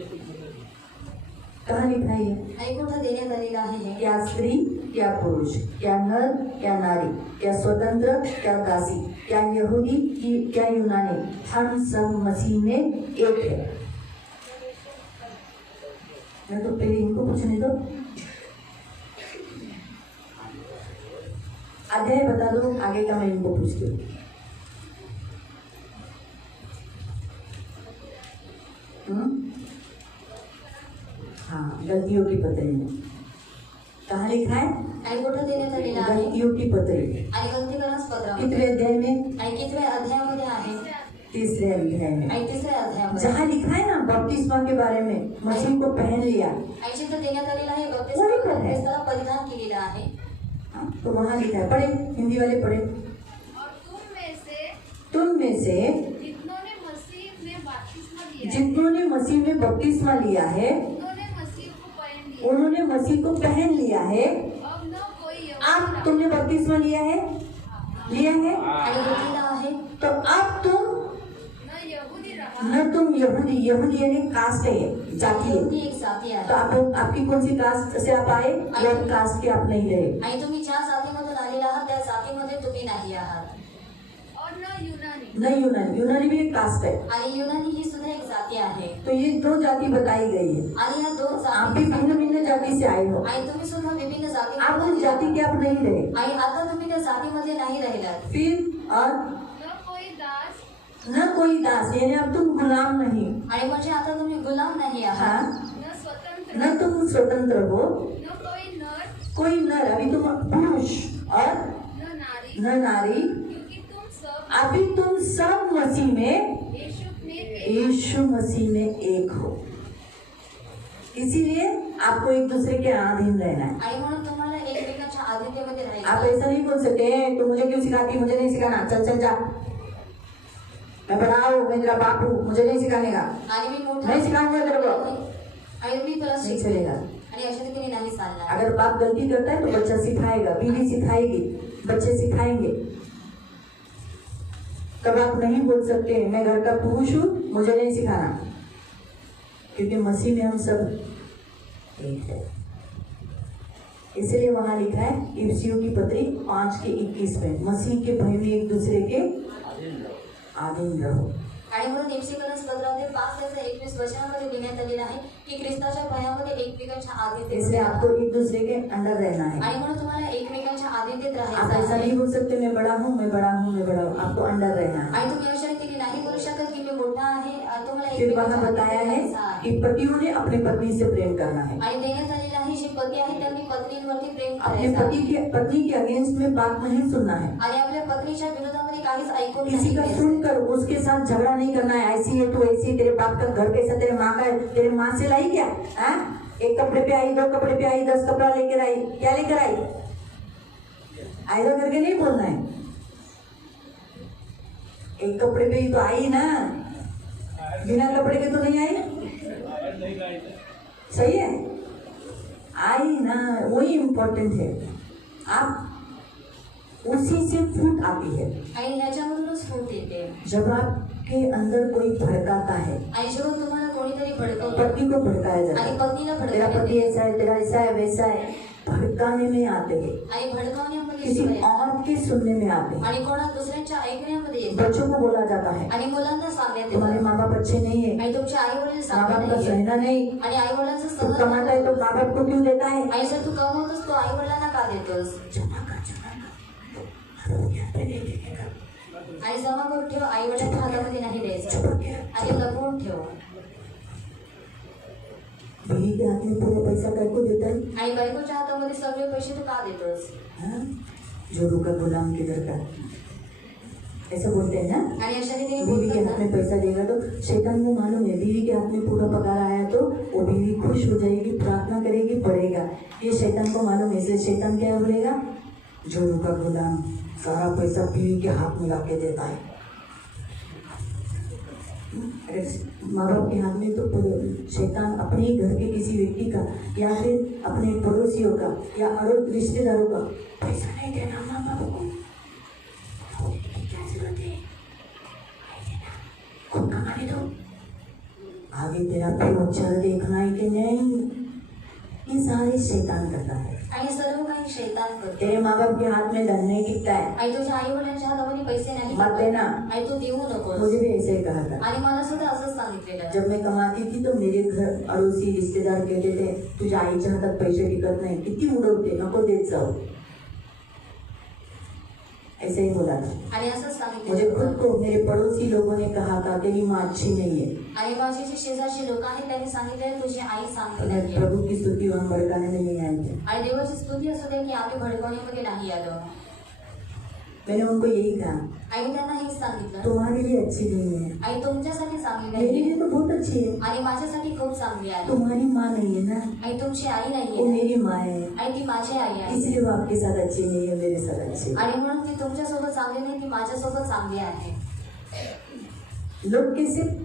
कहाँ लिखा है? आणि कुठं देण्यात आलेलं आहे हे? क्या स्त्री, क्या पुरुष, क्या नर, क्या नारी, क्या स्वतंत्र, क्या दासी, क्या यहूदी, क्या यूनानी, हम सब मसीह में एक है। मैं तो पहले इनको पूछने दो, अध्याय बता दो, आगे का मैं इनको पूछती हूँ। हाँ, गलतियों की पत्री में कहाँ लिखा है? आणि कुठं देण्यात आलेलं आहे? गलतियों की पत्री आणि गलतीकरास पत्रामध्ये. कितने अध्याय में? आणि कितव्या अध्यायामध्ये आहे? तीसरे अध्याय में। आणि तिसऱ्या अध्यायामध्ये. जहाँ लिखा है ना बपतिस्मा के बारे में, मसीह को पहन लिया, आणि जिथं देण्यात आलेलं आहे वही बपतिस्मा तर है. ख्रिस्ताला परिधान केलेलं आहे. हाँ, तो वहाँ लिखा है, पढ़े हिंदी वाले पढ़े। और तुम में से जितनों ने मसीह में बपतिस्मा लिया है, जितनों ने मसीह में बपतिस्मा लिया है उन्होंने मसीह को पहन लिया। उन्होंने मसीह को पहन लिया है। अब न कोई अब तुमने बपतिस्मा लिया है, लिया है, आणि घेतलेला आहे. तो अब तुम न यहूदी रहा, न तुम यहूदी, यहूदी यानी कास्ट है, जाति है। यहूदी एक जाती तो आहे. आप आपकी कौन सी कास्ट से आप आए? लोग कास्ट के आप नहीं रहे। आणि तुम्ही ज्या जातीमधून आलेला आहात त्या जातीमध्ये तुम्ही नाही आहात. और न यूनानी, नहीं यूनानी, यूनानी भी एक कास्ट है। आणि युनानी ही सुद्धा एक जाती आहे. तो ये 2 जाति बताई गई है। आणि या दोन आप भी जाती भिन्न भिन्न जाति से आए हो, आणि तुम्ही सुद्धा विभिन्न आप उस जाति जाती के आप नहीं रहे। आणि आता तुम्ही त्या जातीमध्ये नाही राहिलात. फिर और न कोई दास, न कोई दास, यानी अब तुम गुलाम नहीं। आणि म्हणजे आता तुम्ही गुलाम नाही आहात. हाँ, न स्वतंत्र, न तुम स्वतंत्र हो, न कोई नर, कोई नर, अभी तुम पुरुष, और न नारी, न नारी, क्योंकि तुम सब अभी तुम सब मसीह में, यीशु मसीह में एक हो। इसीलिए आपको एक दूसरे के अधीन रहना है। आणि म्हणून तुम्हाला एकमेकांच्या आधीनतेमध्ये आप राहायचं. ऐसा नहीं बोल सकते हैं, तू मुझे क्यों सिखाती, मुझे नहीं सिखाना, चल चल जा, मैं बड़ा हूँ, मैं तेरा बाप हूँ, मुझे नहीं सिखाने का, आणि मी मोठा नहीं सिखाऊंगा तेरे को, आणि मी तुला नहीं शिकवेन. चलेगा। आणि अशा रीतीने नाही चालणार. अगर बाप गलती करता है तो बच्चा सिखाएगा, बीवी सिखाएगी, बच्चे सिखाएंगे। तब आप नहीं बोल सकते मैं घर का पुरुष हूँ, मुझे नहीं सिखाना, क्योंकि मसीह में हम सब एक है। इसलिए वहां लिखा है इफिसियों की पत्री 5:21 में, मसीह के भय में एक दूसरे के अधीन रहो। आणि म्हणून एफेसीकरास पत्रामध्ये 5:21 वचनामध्ये देण्यात आलेलं आहे की ख्रिस्ताच्या भयामध्ये एकमेकांच्या इसलिए आधीनतेमध्ये आपको एक दूसरे के अंडर रहना है। आणि म्हणून तुम्हाला एकमेकांच्या आधीनतेत आप राहायचं ऐसा आहे. नहीं बोल सकते मैं बड़ा हूँ, मैं बड़ा हूँ, मैं बड़ा हूँ, आपको अंडर रहना है। आणि तुम्ही अशा रीतीने नाही बोलू शकत की मी मोठा आहे. तुम्हाला फिर वहाँ एकमेकांच्या बताया है आधीनतेत राहायचं कि पतियों ने अपनी पत्नी से प्रेम करना है। आणि देण्यात आलेलं आहे जे पती आहेत त्यांनी पत्नींवरती प्रेम अपने करायचं. पत्नी के अगेंस्ट में बात नहीं सुनना है। आणि आपल्या पत्नीच्या विरोधामध्ये काहीच ऐकून किसी नाही का घ्यायचं. सुनकर उसके साथ झगड़ा नहीं करना है, ऐसी है तो ऐसी, तेरे बाप का घर कैसा, तेरे माँ का, तेरे माँ से लाई क्या? हाँ? एक कपड़े पे आई, 2 कपड़े पे आई, 10 कपड़ा लेकर आई, क्या लेकर आई? ऐसा करके नहीं बोलना है। एक कपड़े पे ही तो आई ना, बिना कपड़े के तो नहीं आई। सही है, आई ना, वही इम्पोर्टेंट है। आप उसी से फूट आती है। आणि ह्याच्यामधूनच फूट येते. जब आपके अंदर कोई भड़काता है, आणि जेव्हा तुम्हाला कोणीतरी भडकवतं पत्नी को भड़काया जाता आणि है, पत्नीला तेरा भडकवते पति ऐसा है, तेरा ऐसा है, वैसा है, भड़काने में आते हैं। आणि भडकवण्यामध्ये किसी शिवाय येतात. और के सुनने में आते हैं। आणि कोणा दुसऱ्यांच्या ऐकण्यामध्ये येतात. बच्चों को बोला जाता है आणि मुलांना सांगण्यात तुम्हारे येतं. माँ बाप अच्छे नहीं है, आणि तुमचे आई वडील माँ बाप का सांगत सहना नहीं, आणि आई वडिलांचं तू सहन कमाता है तो माँ बाप को क्यों देता है? आणि जर तू कमवतोस तो आई वडिलांना का देतोस? जमा कर, जमा कर। रुपया नहीं देगा। आणि जमा करून ठेव, आई वडिलांच्या हातामध्ये नाही द्यायचं छुपा के आणि लपवून ठेव. बीवी के हाथ में पूरा पैसा काय को देता है? आणि बायकोच्या हातामध्ये सगळे पैसे तू का देतोस? हाँ? जोरू का गुलाम किधर का, ऐसा बोलते हैं ना। आणि अशा रीतीने बीवी के हाथ बोलतात में पैसा देगा तो शैतान को मालूम है बीवी के हाथ में पूरा पगार आया तो वो बीवी खुश हो जाएगी, प्रार्थना करेगी, पढ़ेगा। ये शैतान को मालूम है, इसलिए शैतान क्या बोलेगा? जोरू का गुलाम सारा पैसा बीवी के हाथ में लाके देता है। अगर माँ बाप के हाथ में तो शैतान अपने ही घर के किसी व्यक्ति का या फिर अपने पड़ोसियों का या और रिश्तेदारों का पैसा नहीं देना माँ बाप को, क्या जरूरत है? खुद कमाने दो, आगे तेरा फ्यूचर देखना है कि नहीं, ये सारे शैतान करता है। आणि सर्व काही शैतान करतो. तेरे माँ बाप के हाथ में धन नहीं टिकता है, आई तुझ्या आई वडिलांच्या हातामध्ये पैसे नाही मत देना। आई तू देऊ नकोस. मुझे भी ऐसे ही कहा था। आणि मला सुद्धा असंच सांगितलेलं. जब मैं कमाती थी तो मेरे घर अड़ोसी रिश्तेदार कहते थे तुझ्या आईच्या हातात पैसे टिकत नाही, किती उडवते, नको देत जाऊ, ऐसे ही बोला था। आणि असंच मुझे खुद सांगितलं. को मेरे पड़ोसी लोगों ने कहा था तेरी माँ अच्छी नहीं है, आणि माझे जे शेजारचे लोक आहेत त्यांनी सांगितलं तुझी आई चांगली मैं नाहीये. प्रभु की स्तुति हम भड़काने नहीं आए थे। आणि देवाची स्तुती असू दे की आम्ही भडकवण्यामध्ये नाही आलो. मैंने उनको यही कहा आणि त्यांना हेच सांगितलं तुम्हारे लिए अच्छी नहीं है, आई तुमच्यासाठी चांगली मेरे नाहीये लिए तो बहुत अच्छी है। आणि माझ्यासाठी खूप चांगली आहे. तुम्हारी माँ नहीं है ना, आई तुमची आई वो नाहीये मेरी माँ है, आणि ती माझी आई आहे. इसलिए वो आपके साथ अच्छी नहीं है, मेरे साथ अच्छी है। आणि म्हणून ती तुमच्यासोबत चांगली नाही, ती माझ्यासोबत चांगली आहे. लोग कैसे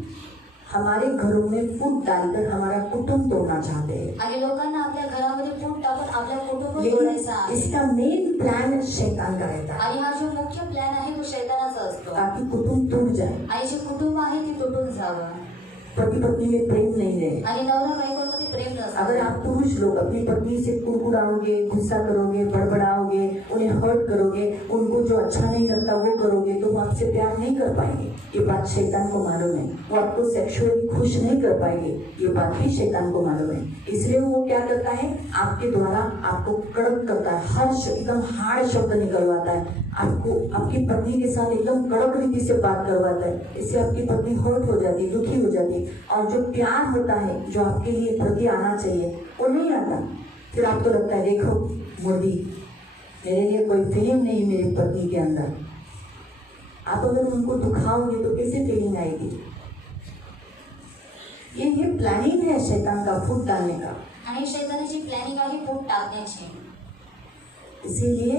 हमारे घरों में फूट डालकर हमारा कुटुंब तोड़ना चाहते हैं, आणि लोकांना आपल्या घरामध्ये फूट टाकून आपल्या कुटुंब तोडायचं लेकिन आहे. इसका मेन प्लान शैतान का रहता है आणि हा जो मुख्य प्लॅन आहे तो शैतानाचा असतो. ताकि कुटुंब टूट जाए, आणि जे कुटुंब आहे ते तुटून जावं. पति पत्नी में प्रेम नहीं रहे। आणि नवरा बायकोमध्ये प्रेम अगर नसतं. आप पुरुष लोग अपनी पत्नी से कुड़कुड़ाओगे, गुस्सा करोगे, बड़बड़ाओगे, उन्हें हर्ट करोगे, उनको जो अच्छा नहीं लगता वो करोगे तो वो आपसे प्यार नहीं कर पाएंगे, ये बात शैतान को मालूम है। वो आपको सेक्सुअली खुश नहीं कर पाएंगे, ये बात भी शैतान को मालूम है। इसलिए वो क्या करता है, आपके द्वारा आपको कड़क करता है, हर एकदम हार्ड शब्द निकलवाता है, आपको आपकी पत्नी के साथ एकदम कड़क रीति से बात करवाता है। इससे आपकी पत्नी हर्ट हो जाती है, दुखी हो जाती है, और जो प्यार होता है जो आपके लिए प्रति आना चाहिए वो नहीं आता। फिर आपको लगता है देखो मोदी, मेरे लिए कोई फीलिंग नहीं मेरी पत्नी के अंदर। आप अगर उनको दुखाओगे तो कैसे फीलिंग आएगी? ये प्लानिंग है शैतान का फूट डालने का। आणि शैतानाची प्लॅनिंग आहे फूट टाकण्याची. इसीलिए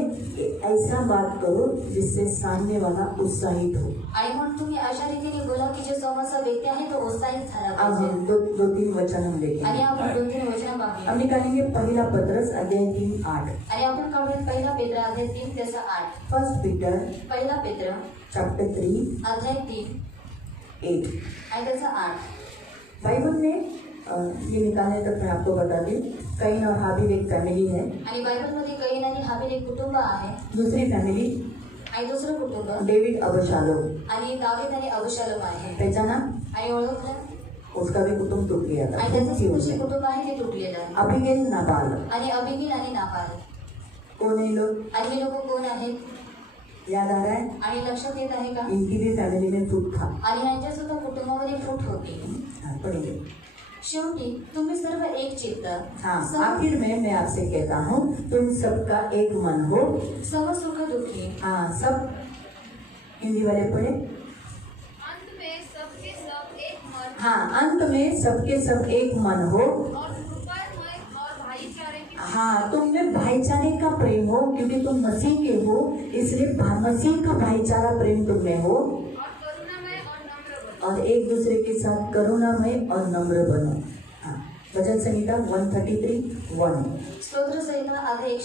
ऐसा बात करो जिससे सामने वाला उत्साहित हो। आणि म्हणून तुम्ही अशा रीतीने बोला की जो समोरचा व्यक्ती आहे तो उत्साहित झाला अब पाहिजे. हम दो तीन वचन हम आणि देखेंगे। आपण 2-3 वचनं पाहूया. हम निकालेंगे पहला पत्रस अध्याय 3:8। आणि आपण काढूया पहिला पेत्र अध्याय 3 त्याचा 8. फर्स्ट पीटर पहिला पेत्र चैप्टर 3 अध्याय 3 8। आणि त्याचा 8. बाइबल में ये निकालने तक मैं आपको बता दी, कैन और हाबिल एक फैमिली है, आणि बायबलमध्ये कैन आणि हाबील एक कुटुंब आहे. दूसरी फैमिली आणि दुसरं कुटुंब डेविड अबशालोम, आणि दावीद आणि अबशालोम आहे. पहचाना? आणि ओळखलं. उसका भी कुटुंब टूट गया था, आणि त्याचं थी जे उसमें। कुटुंब आहे ते तुटलेलं आहे. अबीगैल नाबाल, आणि अबिगील आणि नाबाल. कौन है ये लोग? आणि हे लोक कोण आहेत? याद आ रहा है? आणि लक्षात येत आहे का? इनकी भी फैमिली में फूट था। आणि यांच्या सुद्धा कुटुंबामध्ये फूट होती. हाँ, पढ़ेंगे। शेवटी तुम्ही सर्व एक चित्त हाँ, आखिर में मैं आपसे कहता हूँ तुम सबका एक मन हो। सम सुख दुखी. हाँ, सब हिंदी वाले पढ़े। अंत में सबके सब एक मन हाँ, अंत में सबके सब एक मन हो। और कृपामय और भाईचारे की हाँ, तुम में भाईचारे का प्रेम हो, क्योंकि तुम मसीह के हो, इसलिए मसीह का भाईचारा प्रेम तुम में हो। और करुणामय और नम्र बनो. और एक दूसरे के साथ करुणामय और नम्र बनो। हाँ, भजन संहिता 133:1। स्तोत्र संहिता अध्याय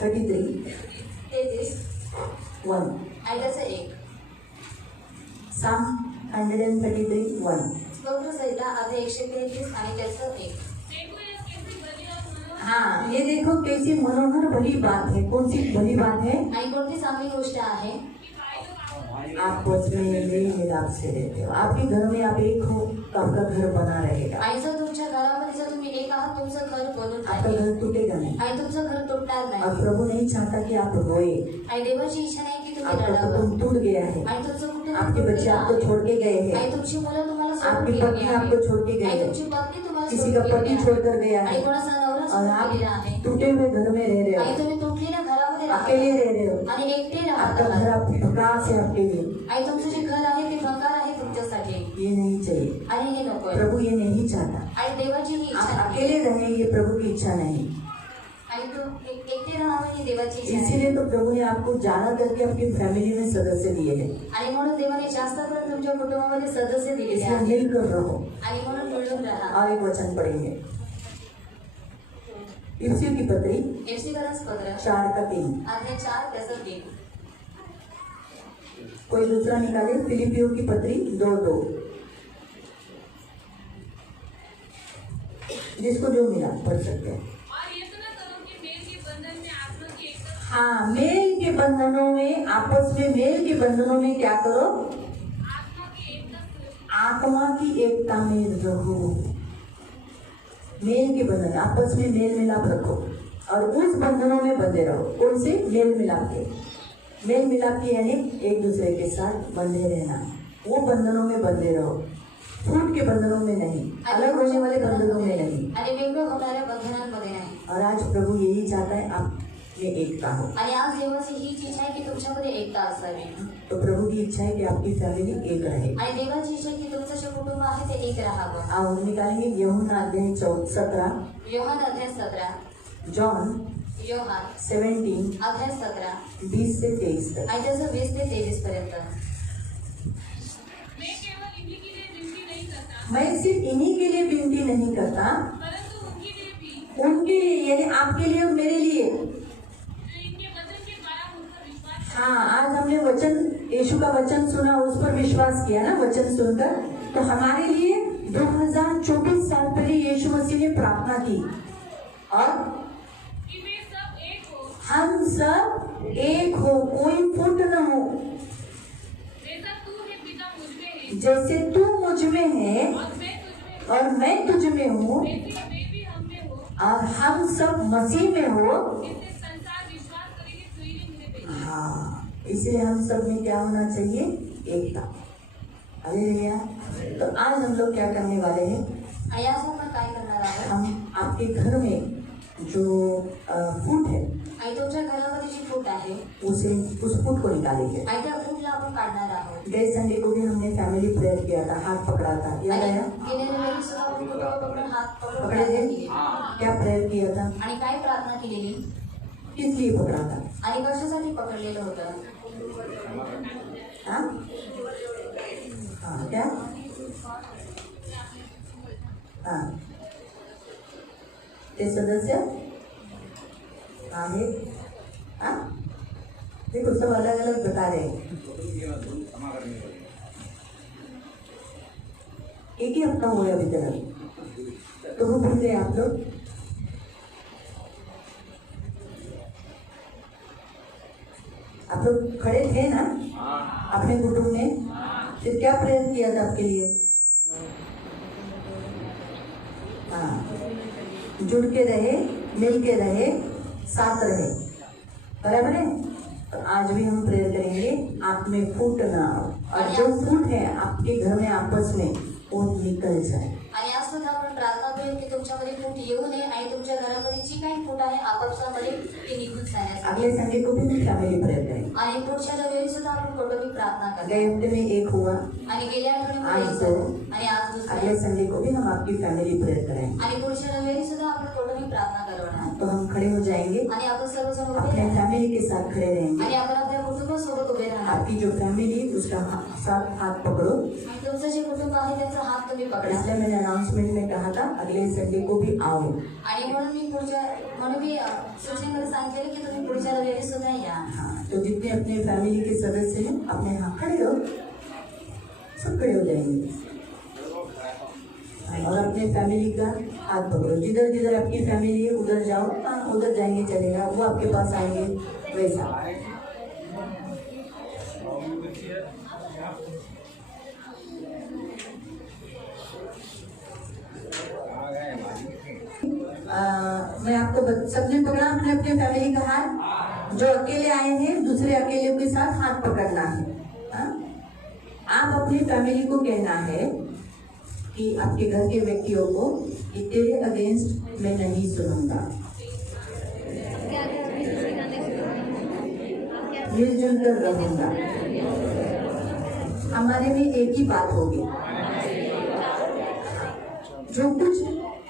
33:1। 133 आणि त्याचं 1. Psalm 133:1। स्तोत्र संहिता अध्याय 133 आणि त्याचं 1. हाँ, ये देखो कैसी मनोहर भली बात है। कौन सी भली बात है? आणि कोणती चांगली गोष्ट आहे आप उसमें मेल मिलाप से रहते हो। आपके घर में आप एक हो तो आपका घर बना रहेगा, आणि जर तुमच्या घरामध्ये जर तुम्ही एक आहात तुमचं घर बनून आपका आहे घर टूटेगा नहीं। आणि तुमचं घर तुटणार नाही और प्रभु नहीं चाहता कि आप रोए। आणि देवाची इच्छा नाही की तुम्ही आपका रडावं कुटुंब टूट गया है, आणि तुमचं कुटुंब आपके बच्चे तुटलेलं आपको आहे. छोड़ के गए आणि हैं, तुमची मुलं तुम्हाला सोडून आपकी गेलेली पत्नी आहे. आपको छोड़ के गई आणि है, तुमची पत्नी तुम्हाला किसी सोडून का गेलेली पति आहे. छोड़कर गया आणि है कोणाचा नवरा और सोडून आप गेलेला आहे टूटे हुए घर में रह रहे आणि हो, तुम्ही तुटलेल्या घरामध्ये अकेले राहता रह रहे हो। आणि एकटे राहत आपका घर आहात. आप प्रकाश है आपके लिए, आणि तुमचं जे घर आहे ते भंगार आहे तुमच्यासाठी ये नहीं चाहिए। आणि हे नकोय प्रभु ये नहीं चाहता। आणि देवाची ही इच्छा आप नाही अकेले रहे, ये प्रभु की इच्छा नहीं। आणि तू एकटे राहावं ही देवाची इच्छा नाही इसीलिए तो प्रभु ने आपको ज्यादा करके आपकी फैमिली में सदस्य दिए हैं। आणि म्हणून देवाने जास्त करून तुमच्या कुटुंबामध्ये सदस्य दिलेले इसमें आहेत मिलकर रहो। आणि म्हणून मिळून राहा और एक वचन पढ़ेंगे, इफ्सियों की पत्री एफसीकरस पत्र 4:3। अध्याय 4:3. कोई दूसरा निकाले, फिलिपियों की पत्री 2:2। जिसको जो मिला पढ़ सकते हैं। और ये तो ना करो कि मेल के बंधन में आत्मा की एकता हाँ, मेल के बंधनों में, आपस में मेल के बंधनों में क्या करो? आत्मा की एकता से आत्मा की एकता में रहो। मेल के बंधन, आपस में मेल मिलाप रखो और उस बंधनों में बंधे रहो। कौन से? मेल मिलाप के। मेल मिलाप के यानी एक दूसरे के साथ बंधे रहना, वो बंधनों में बंधे रहो, फूट के बंधनों में नहीं, अलग होने वाले बंधनों में नहीं। आणि वेगळं होणाऱ्या बंधनांमध्ये नाही. और आज प्रभु यही चाहता है आप में एकता हो। आणि आज देवाची हीच इच्छा आहे की तुमच्यामध्ये एकता असावी तो प्रभु की इच्छा है कि आपकी फैमिली एक रहे। आणि देवाची इच्छा आहे की तुमचं जे कुटुंब आहे ते एक राहावं. आप निकालेंगे यूहन्ना अध्याय 17, योहान अध्याय 17, जॉन योहान 17 अध्याय 17 20 से 23 तक। आणि त्याचं 20 ते 23 पर्यंत. मैं केवल इन्हीं के लिए विनती नहीं करता मैं सिर्फ इन्हीं के लिए विनती नहीं करता, परंतु उनके लिए भी उनके लिए यानी आपके लिए और मेरे लिए। जो इनके वचन के द्वारा मुझ पर विश्वास हाँ, आज हमने वचन, यीशु का वचन सुना, उस पर विश्वास किया ना वचन सुनकर, तो हमारे लिए 2024 साल पहले यीशु मसीह ने प्रार्थना की और कि वे सब एक हो हम सब एक हो, कोई फूट न हो। जैसा तू है पिता मुझ में है जैसे तू मुझ में है और मैं तुझ में हूँ और मैं तुझ में हूँ वैसे वे भी हम में हो और हम सब मसीह में हो। जिससे संसार विश्वास करेगी तू ही मुझे भेजा. हाँ, इसलिए हम सब में क्या होना चाहिए? एकता। हालेलुया। तो आज हम लोग क्या करने वाले हैं? आणि आज आपण काय करणार आहोत? हम आपके घर में जो फूट है आणि तुमच्या घरामध्ये जी फूट आहे उस फूट को निकालेंगे। आणि त्या फूटला आपण काढणार आहोत. गए संडे को भी हमने फैमिली प्रेयर किया था, हाथ पकड़ा था, याद आणि आया? गेलेल्या वेळी सुद्धा आपण कुटुंब पकडून हात पकडून पकड़े प्रार्थना थे? केली. क्या प्रेयर किया था? आणि काय प्रार्थना केलेली किस लिए पकड़ा था? आणि कशासाठी पकडलेलं होतं? हाँ? हाँ, क्या? हाँ, ते सदस्य आहे? हाँ? देखो सब अलग अलग बता रहे हैं। एक ही हफ्ता हुआ है अभी तक, तो वो भूल गए आप लोग? आप लोग खड़े थे ना अपने कुटुंब में? फिर क्या प्रेयर किया था आपके लिए? हाँ, जुड़ के रहे, मिल के रहे, साथ रहे, बराबर है? तो आज भी हम प्रेयर करेंगे आप में फूट ना हो और जो फूट है आपके घर में आपस में वो निकल जाए। आणि आज सुद्धा आपण प्रार्थना करू की तुमच्यामध्ये फूट येऊ नये आणि तुमच्या घरामध्ये जी काही फूट आहे आपापसामध्ये ती निघून जाण्यासाठी. अगले संडे को भी हम फैमिली प्रेयर करेंगे। आणि पुढच्या रविवारी सुद्धा आपण कौटुंबिक प्रार्थना गए करतो. हफ्ते में एक हुआ, आणि गेल्या आठवड्यामध्ये आज एक दो, झालं. आणि आज दुसरं. अगले संडे को भी हम आपकी फैमिली प्रेयर करेंगे। आणि पुढच्या रविवारी सुद्धा आपण कौटुंबिक प्रार्थना करवणार. तो हम खड़े हो जाएंगे, आणि आपण सर्वजण उभे अपने राहणार. फैमिली के साथ खड़े रहेंगे। आणि आपण आपल्या कुटुंबासोबत उभे राहणार. आपकी जो फैमिली उसका साथ हाथ पकड़ो। आणि तुमचं जे कुटुंब आहे त्याचा हात तुम्ही पकडा. इसलिए मैंने अनाउंसमेंट में कहा था अगले संडे को भी आओ। आणि म्हणून मी सूचनेमध्ये सांगितले की तुम्ही पुढच्या रविवारी सुद्धा या. हाँ, तो जितने अपने फैमिली के सदस्य हैं अपने हाथ खड़े रहो, सब खड़े हो जाएंगे। हाँ, और अपने फैमिली का हाथ पकड़ो। जिधर जिधर आपकी फैमिली है उधर जाओ। हाँ, उधर जाएंगे चलेगा, वो आपके पास आएंगे वैसा। मैं आपको सबने पकड़ा अपने अपने फैमिली का हाथ। जो अकेले आए हैं दूसरे अकेले के साथ हाथ पकड़ना है। हाँ? आप अपनी फैमिली को कहना है कि आपके घर के व्यक्तियों को कि तेरे अगेंस्ट मैं नहीं सुनूंगा, मिलजुल कर रहूंगा, हमारे में एक ही बात होगी, जो कुछ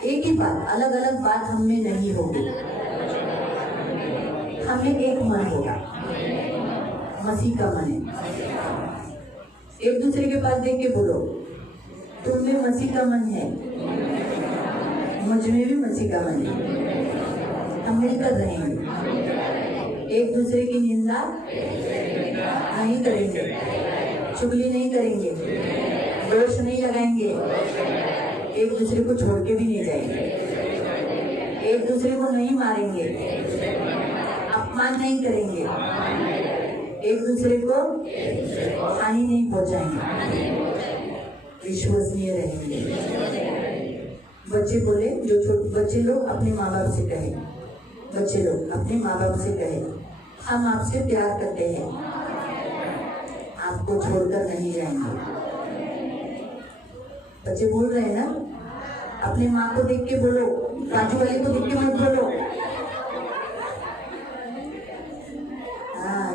एक ही बात, अलग अलग बात हम में नहीं होगी, हमें एक मन होगा, मसीह का मन है। एक दूसरे के पास देख के बोलो, तुम में मसीह का मन है, मुझ में भी मसीह का मन है, हम मिलकर रहेंगे, एक दूसरे की निंदा नहीं करेंगे, चुगली नहीं करेंगे, दोष नहीं लगाएंगे, एक दूसरे को छोड़ के भी नहीं जाएंगे, एक दूसरे को नहीं मारेंगे, अपमान नहीं करेंगे, एक दूसरे को हानि नहीं पहुंचाएंगे, विश्वसनीय रहेंगे। बच्चे बोले, जो छोटे बच्चे लोग अपने माँ बाप से कहे, बच्चे लोग अपने माँ बाप से कहे, हम आपसे प्यार करते हैं, आपको छोड़कर नहीं जाएंगे। बच्चे बोल रहे हैं ना, अपने माँ को देख के बोलो, बाजू वाले को देख के मत बोलो।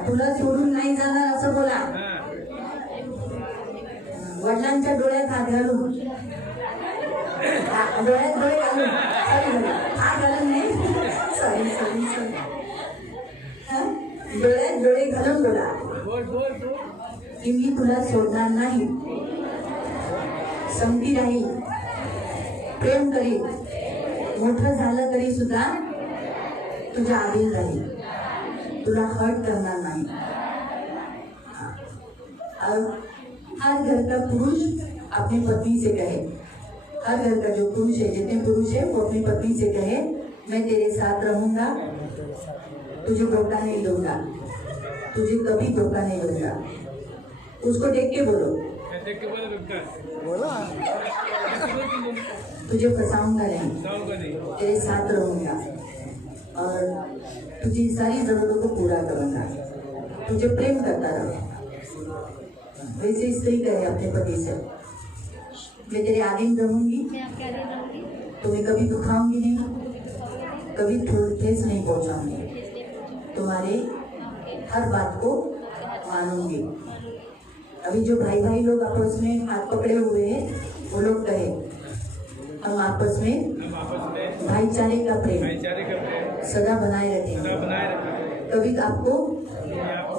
तुला सोडून नाही जाणार असं बोला। वडिलांच्या डोळ्यात हात घालून, डोळ्यात डोळे घालून, हात घालून नाही, सॉरी सॉरी सॉरी, डोळ्यात डोळे घालून बोला की मी तुला सोडणार नाही, समती राहील, प्रेम करील, मोठं झालं तरी सुद्धा तुझ्या आधीन राहील, तुला हर्ट करणार नाही। हर घर का पुरुष अपनी पत्नी से कहे, हर घर का जो पुरुष है, जितने पुरुष है वो अपनी पत्नी से कहे, मैं तेरे साथ रहूंगा, तुझे धोखा नहीं दूंगा, तुझे कभी धोखा नहीं दूंगा। उसको देख के बोलो, तुझे फंसाऊंगा नहीं, तेरे साथ रहूंगा और तुझे सारी जरूरतों को पूरा करूंगा, तुझे प्रेम करता रहूंगा। वैसे स्त्री कहे अपने पति से, मैं तेरे आधीन रहूंगी, तुम्हें कभी दुखाऊंगी नहीं, कभी ठेस नहीं पहुंचाऊंगी, तुम्हारे हर बात को मानूंगी। अभी जो भाई भाई लोग आपस में हाथ पकड़े हुए हैं, वो लोग कहे हम आपस में भाईचारे का प्रेम सदा बनाए रखेंगे, कभी आपको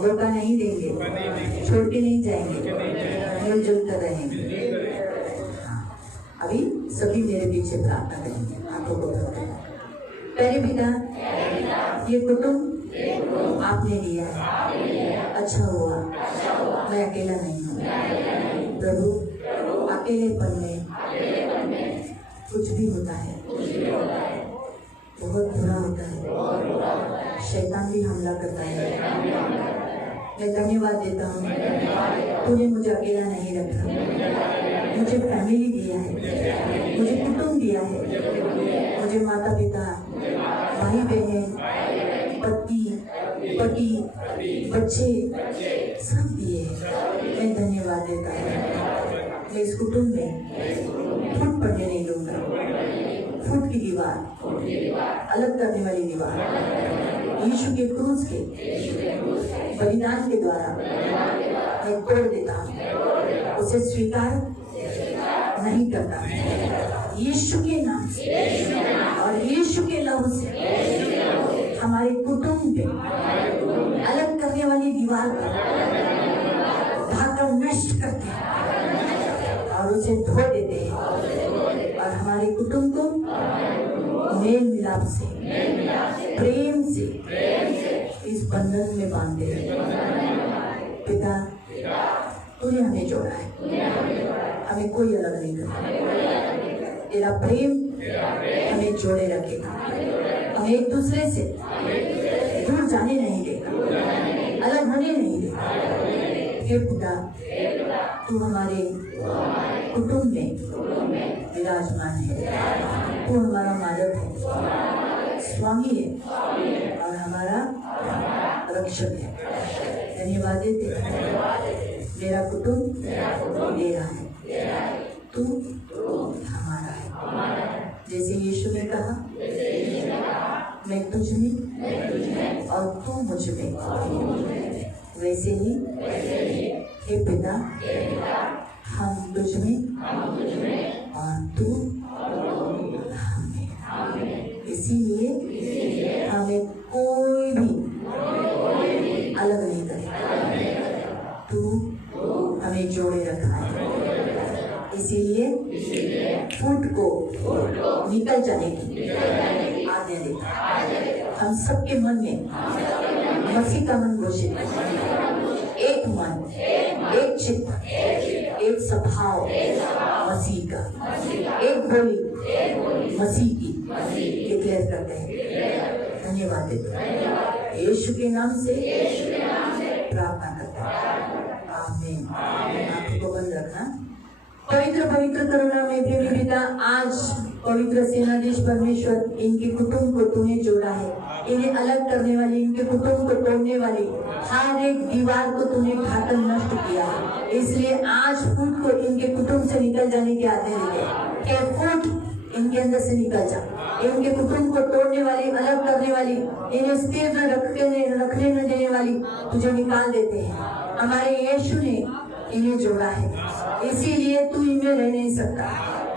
धोखा नहीं देंगे, छोड़ के नहीं जाएंगे, मिलजुल कर रहेंगे। अभी सभी मेरे पीछे प्रार्थना करेंगे, आंखों को बंद करें। प्यारे पिता, ये कुटुंब आपने दिया है, अच्छा हुआ मैं अकेला नहीं हूँ प्रभु। अकेलेपन में कुछ भी होता है, बहुत बुरा होता है, शैतान भी हमला करता है। मैं धन्यवाद देता हूँ, तूने मुझे अकेला नहीं रखा, मुझे फैमिली दिया है, मुझे कुटुंब दिया है, मुझे माता पिता, भाई बहन, पति, बच्चे सब दिए। मैं धन्यवाद देता हूँ। मैं इस कुटुंब में फूट पड़ने नहीं दूंगा, फूट की दीवार, अलग करने वाली दीवार यीशु के क्रूस के बलिदान के द्वारा मैं तोड़ देता हूँ, उसे स्वीकार नहीं करता। यीशु के नाम से और यीशु के लहू से हमारे कुटुंब पे अलग करने वाली दीवार को ढाकर नष्ट करते हैं और उसे धो देते हैं और हमारे कुटुंब को मेल मिलाप से, प्रेम से इस बंधन में बांधते हैं। पिता, तूने हमें जोड़ा है, हमें कोई अलग नहीं करता। तेरा प्रेम हमें जोड़े रखेगा, हमें एक दूसरे से दूर जाने नहीं देगा, अलग होने नहीं देगा। हे खुदा, तू हमारे कुटुंब में विराजमान है, तू हमारा मालिक है, स्वामी है और हमारा रक्षक है। धन्यवाद देते, मेरा कुटुंब मेरा है, तू हमारा है। जैसे यीशु ने कहा, मैं तुझ में और तू मुझ में, वैसे ही हे पिता, हम तुझ में और तू हमें। इसीलिए हमें कोई भी अलग नहीं करे, तू हमें जोड़े रखा है। इसीलिए फूट को निकल जाने की आज्ञा देता। हम सबके मन में मसीह का मन घोषित, एक मन, एक चित्त, एक स्वभाव मसीह का, एक बोली मसीह की डिक्लेयर करते हैं। धन्यवाद देते हैं, यीशु के नाम से प्रार्थना करते हैं, आमीन। आपको बंद रखना। पवित्र पवित्र करुणा में प्रेमी पिता, आज पवित्र सेनाधीश परमेश्वर इनके कुटुंब को तूने जोड़ा है, इन्हें अलग करने वाली, इनके कुटुंब को तोड़ने वाली हर एक दीवार को तूने घातक नष्ट किया है। इसलिए आज फूट को इनके कुटुंब से निकल जाने की आज्ञा देते हैं। फूट इनके अंदर से निकल जा, इनके कुटुंब को तोड़ने वाली, अलग करने वाली, इन्हें स्थिर न रखने न देने वाली तुझे निकाल देते हैं। हमारे यीशु ने इन्हें जोड़ा है, इसीलिए तू इनमें रह नहीं सकता।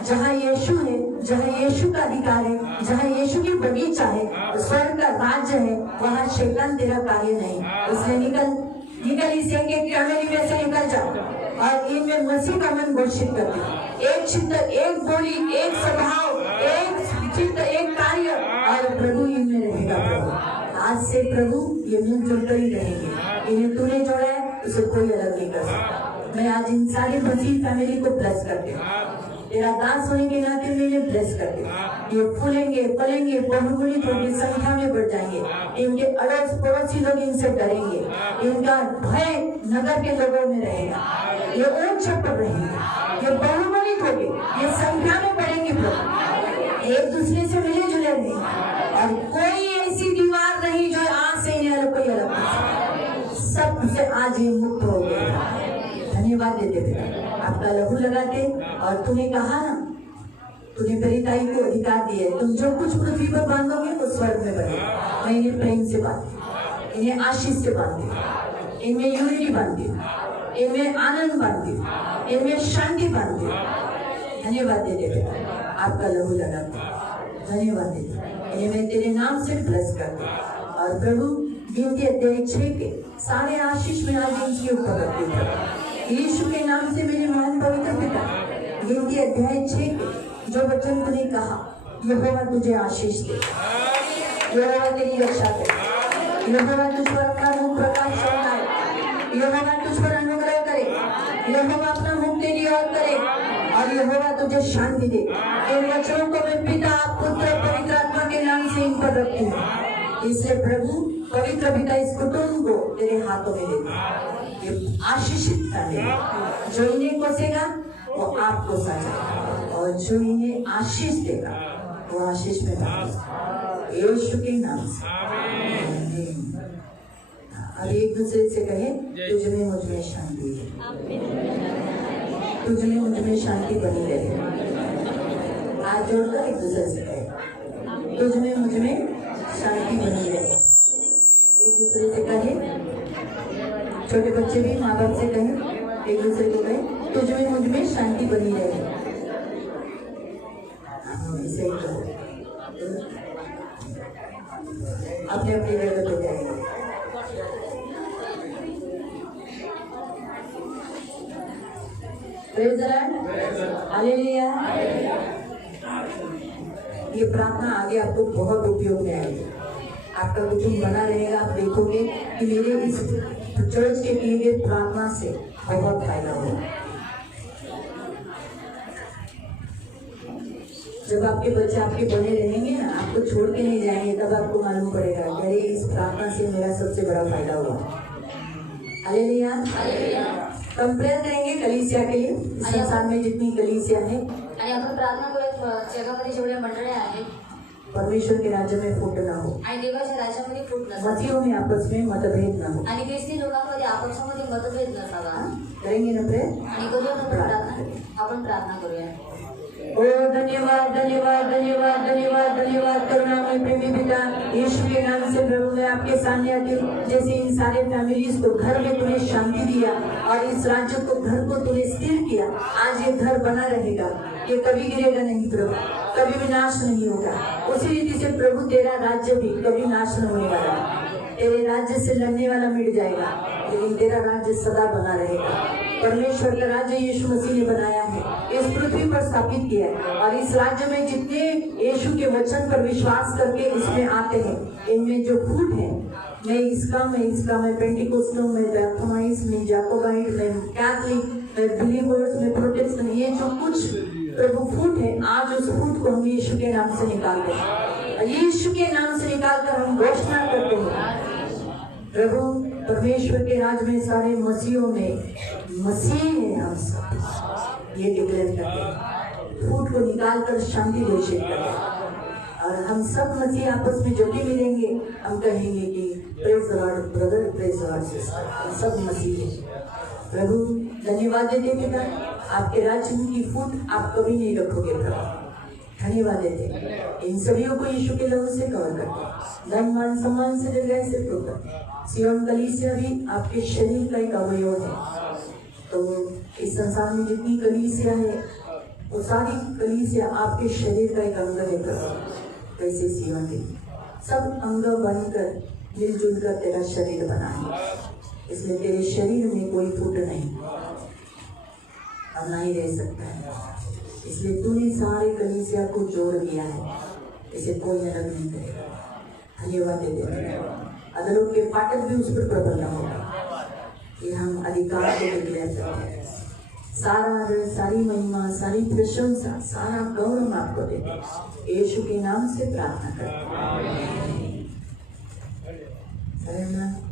जहाँ यीशु है, जहाँ यीशु का अधिकार है, जहाँ यीशु की बगीचा है, स्वर्ग का राज्य है, वहाँ शैतान तेरा कार्य नहीं। इसलिए निकल इस एक फैमिली में से निकल जा और इनमें मसीह का मन घोषित कर दे। एक चित्त, एक बोली, एक स्वभाव, एक चित्त, एक कार्य, और प्रभु इनमें रहेगा। प्रभु आज से प्रभु ये मिलजुल कर ही रहेंगे। इन्हें तूने जोड़ा है, उसे कोई अलग नहीं कर सकता। मैं आज इन सारी मसीह फैमिली को ब्लेस करती हूँ, तेरा दास होने के नाते मैं इन्हें ब्लेस करती हूँ। ये फूलेंगे, फलेंगे, बहुगुणित होंगे, संख्या में बढ़ जाएंगे। इनके अड़ोस पड़ोसी लोग इनसे डरेंगे, इनका भय नगर के लोगों में रहेगा। ये ऊंच पर रहेंगे, ये बहुगुणित होंगे, ये संख्या में बढ़ेंगे। प्रभु एक दूसरे से मिले जुले रहेंगे और कोई ऐसी दीवार नहीं जो आज से इन्हें कोई अलग नहीं, सबसे आज ये मुक्त हो गए। धन्यवाद देते थे, आपका लहू लगाते। और तूने कहा ना, तूने प्रेरिताई को अधिकार दिए, तुम जो कुछ पृथ्वी पर बांधोगे वो स्वर्ग में बनेगा। मैं इन्हें प्रेम से बांधती, इन्हें आशीष से बांधती, इनमें यूनिटी बांधती, इनमें आनंद बांधती, इनमें शांति बांधती। धन्यवाद देते थे, आपका लहू लगाते। धन्यवाद देते, इन्हें मैं तेरे नाम से ब्लेस करती। और प्रभु गिनती अध्याय 6 के सारे आशीष में आज इनके ऊपर रखती हूँ यीशु के नाम से। मेरे महान पवित्र पिता, गिनती अध्याय 6 के जो वचन तूने कहा, यहोवा तुझे आशीष दे, यहोवा तेरी रक्षा करे, यहोवा तुझ पर अपना मुख प्रकाश फैलाए, यहोवा तुझ पर अनुग्रह करे, यहोवा अपना मुख तेरी ओर करे और यहोवा तुझे शांति दे। इन वचनों को मैं पिता, पुत्र, पवित्र आत्मा के नाम से इन पर रखती हूँ। इसलिए प्रभु पवित्र पिता इस कुटुंब को तेरे हाथों में देता, आशीषित कर दे। जो इन्हें कोसेगा वो आपको सजा, और जो इन्हें आशीष देगा वो आशीष में बनेगा। यीशु के नाम से आमीन। अब एक दूसरे से कहे, तुझ में मुझ में शांति है, तुझ में मुझ में शांति बनी रहे। हाथ जोड़कर एक दूसरे से कहे, तुझ में मुझ में शांति बनी रहे। एक दूसरे से कहे, छोटे बच्चे भी माँ बाप से कहें, एक दूसरे को कहें, तुझ में मुझ में शांति बनी रहे। सही करो, अपने अपने जगह पे जाएंगे। हालेलुया। ये प्रार्थना आगे आपको बहुत उपयोग में आएगी। आपका कुटुंब बना रहेगा। आप देखोगे कि मेरे इस चर्च के किए गए प्रार्थना से बहुत फायदा होगा। जब आपके बच्चे आपके बने रहेंगे ना, आपको छोड़ के नहीं जाएंगे, तब आपको मालूम पड़ेगा कि अरे इस प्रार्थना से मेरा सबसे बड़ा फायदा हुआ। हालेलुया। हम प्रेयर करेंगे कलीसिया के लिए, इस संसार में जितनी कलीसिया है आणि आपण प्रार्थना करूयात जगामध्ये जेवढ्या मंडळ्या आहेत परमेश्वर के राज्य में फूट न हो, आणि देवाच्या राज्यामध्ये फूट नसावी मसीहों में आपस में मतभेद न हो। आणि ख्रिस्ती लोकांमध्ये आपसामध्ये मतभेद नसावा करेंगे ना प्रेयर? आणि करूया ना प्रार्थना। आपण प्रार्थना करूया। ओ धन्यवाद धन्यवाद धन्यवाद धन्यवाद धन्यवाद करुणामय प्रेमी पिता, यीशु के नाम से प्रभु मैं आपके सामने आती हूँ। जैसे इन सारे फैमिलीज को घर में तूने शांति दिया और इस राज्य को घर को तूने स्थिर किया, आज ये घर बना रहेगा, ये कभी गिरेगा नहीं प्रभु, कभी भी नाश नहीं होगा। उसी रीति से प्रभु तेरा राज्य भी कभी नाश नहीं होने वाला है। तेरे राज्य से लड़ने वाला मिट जाएगा, लेकिन तेरा राज्य सदा बना रहेगा। परमेश्वर का राज्य यीशु मसीह ने बनाया है, इस पृथ्वी पर स्थापित किया है, और इस राज्य में जितने यीशु के वचन पर विश्वास करके इसमें आते हैं, इनमें जो फूट है, मैं पेंटिकोस्टल में, बैप्टिस्ट में, जाकोबाइट में, कैथलिक में, बिलीवर्स में, प्रोटेस्टेंट, ये जो कुछ प्रभु फूट है, आज उस फूट को हम यीशु के नाम से निकालते हैं। यीशु के नाम से निकालकर हम घोषणा करते हैं प्रभु परमेश्वर के राज में सारे मसीहों में मसीह है हम सब, ये डिक्लेयर करते हैं। फूट को निकालकर शांति घोषित करते हैं, और हम सब मसीह आपस में जब भी मिलेंगे हम कहेंगे कि praise the Lord brother, praise the Lord sister, हम सब मसीह है। प्रभु धन्यवाद देते पिता, आपके राज्य की फूट आप कभी नहीं रखोगे प्रभु, धन्यवाद देते। इन सभी को यीशु के लहू से कवर करते, धन मान सम्मान से जगह से प्रोकर सियोन कलीसिया भी आपके शरीर का एक अवयव है। तो इस संसार में जितनी कलीसिया है वो सारी कलीसिया आपके शरीर का एक अंग है प्रभु। वैसे सियोन भी सब अंग बनकर मिलजुल कर तेरा शरीर बना है, इसलिए तेरे शरीर में कोई फूट नहीं और ना ही रह सकता है। इसलिए तूने सारे कलीसिया को जोड़ दिया है, इसे कोई अलग नहीं करेगा। धन्यवाद देते, अदलों के फाटक भी उस पर प्रबल होगा, ये हम अधिकार को डिक्लेयर करते हैं। सारा आदर, सारी महिमा, सारी प्रशंसा, सारा गौरव आपको देते हैं, यीशु के नाम से प्रार्थना करते हैं।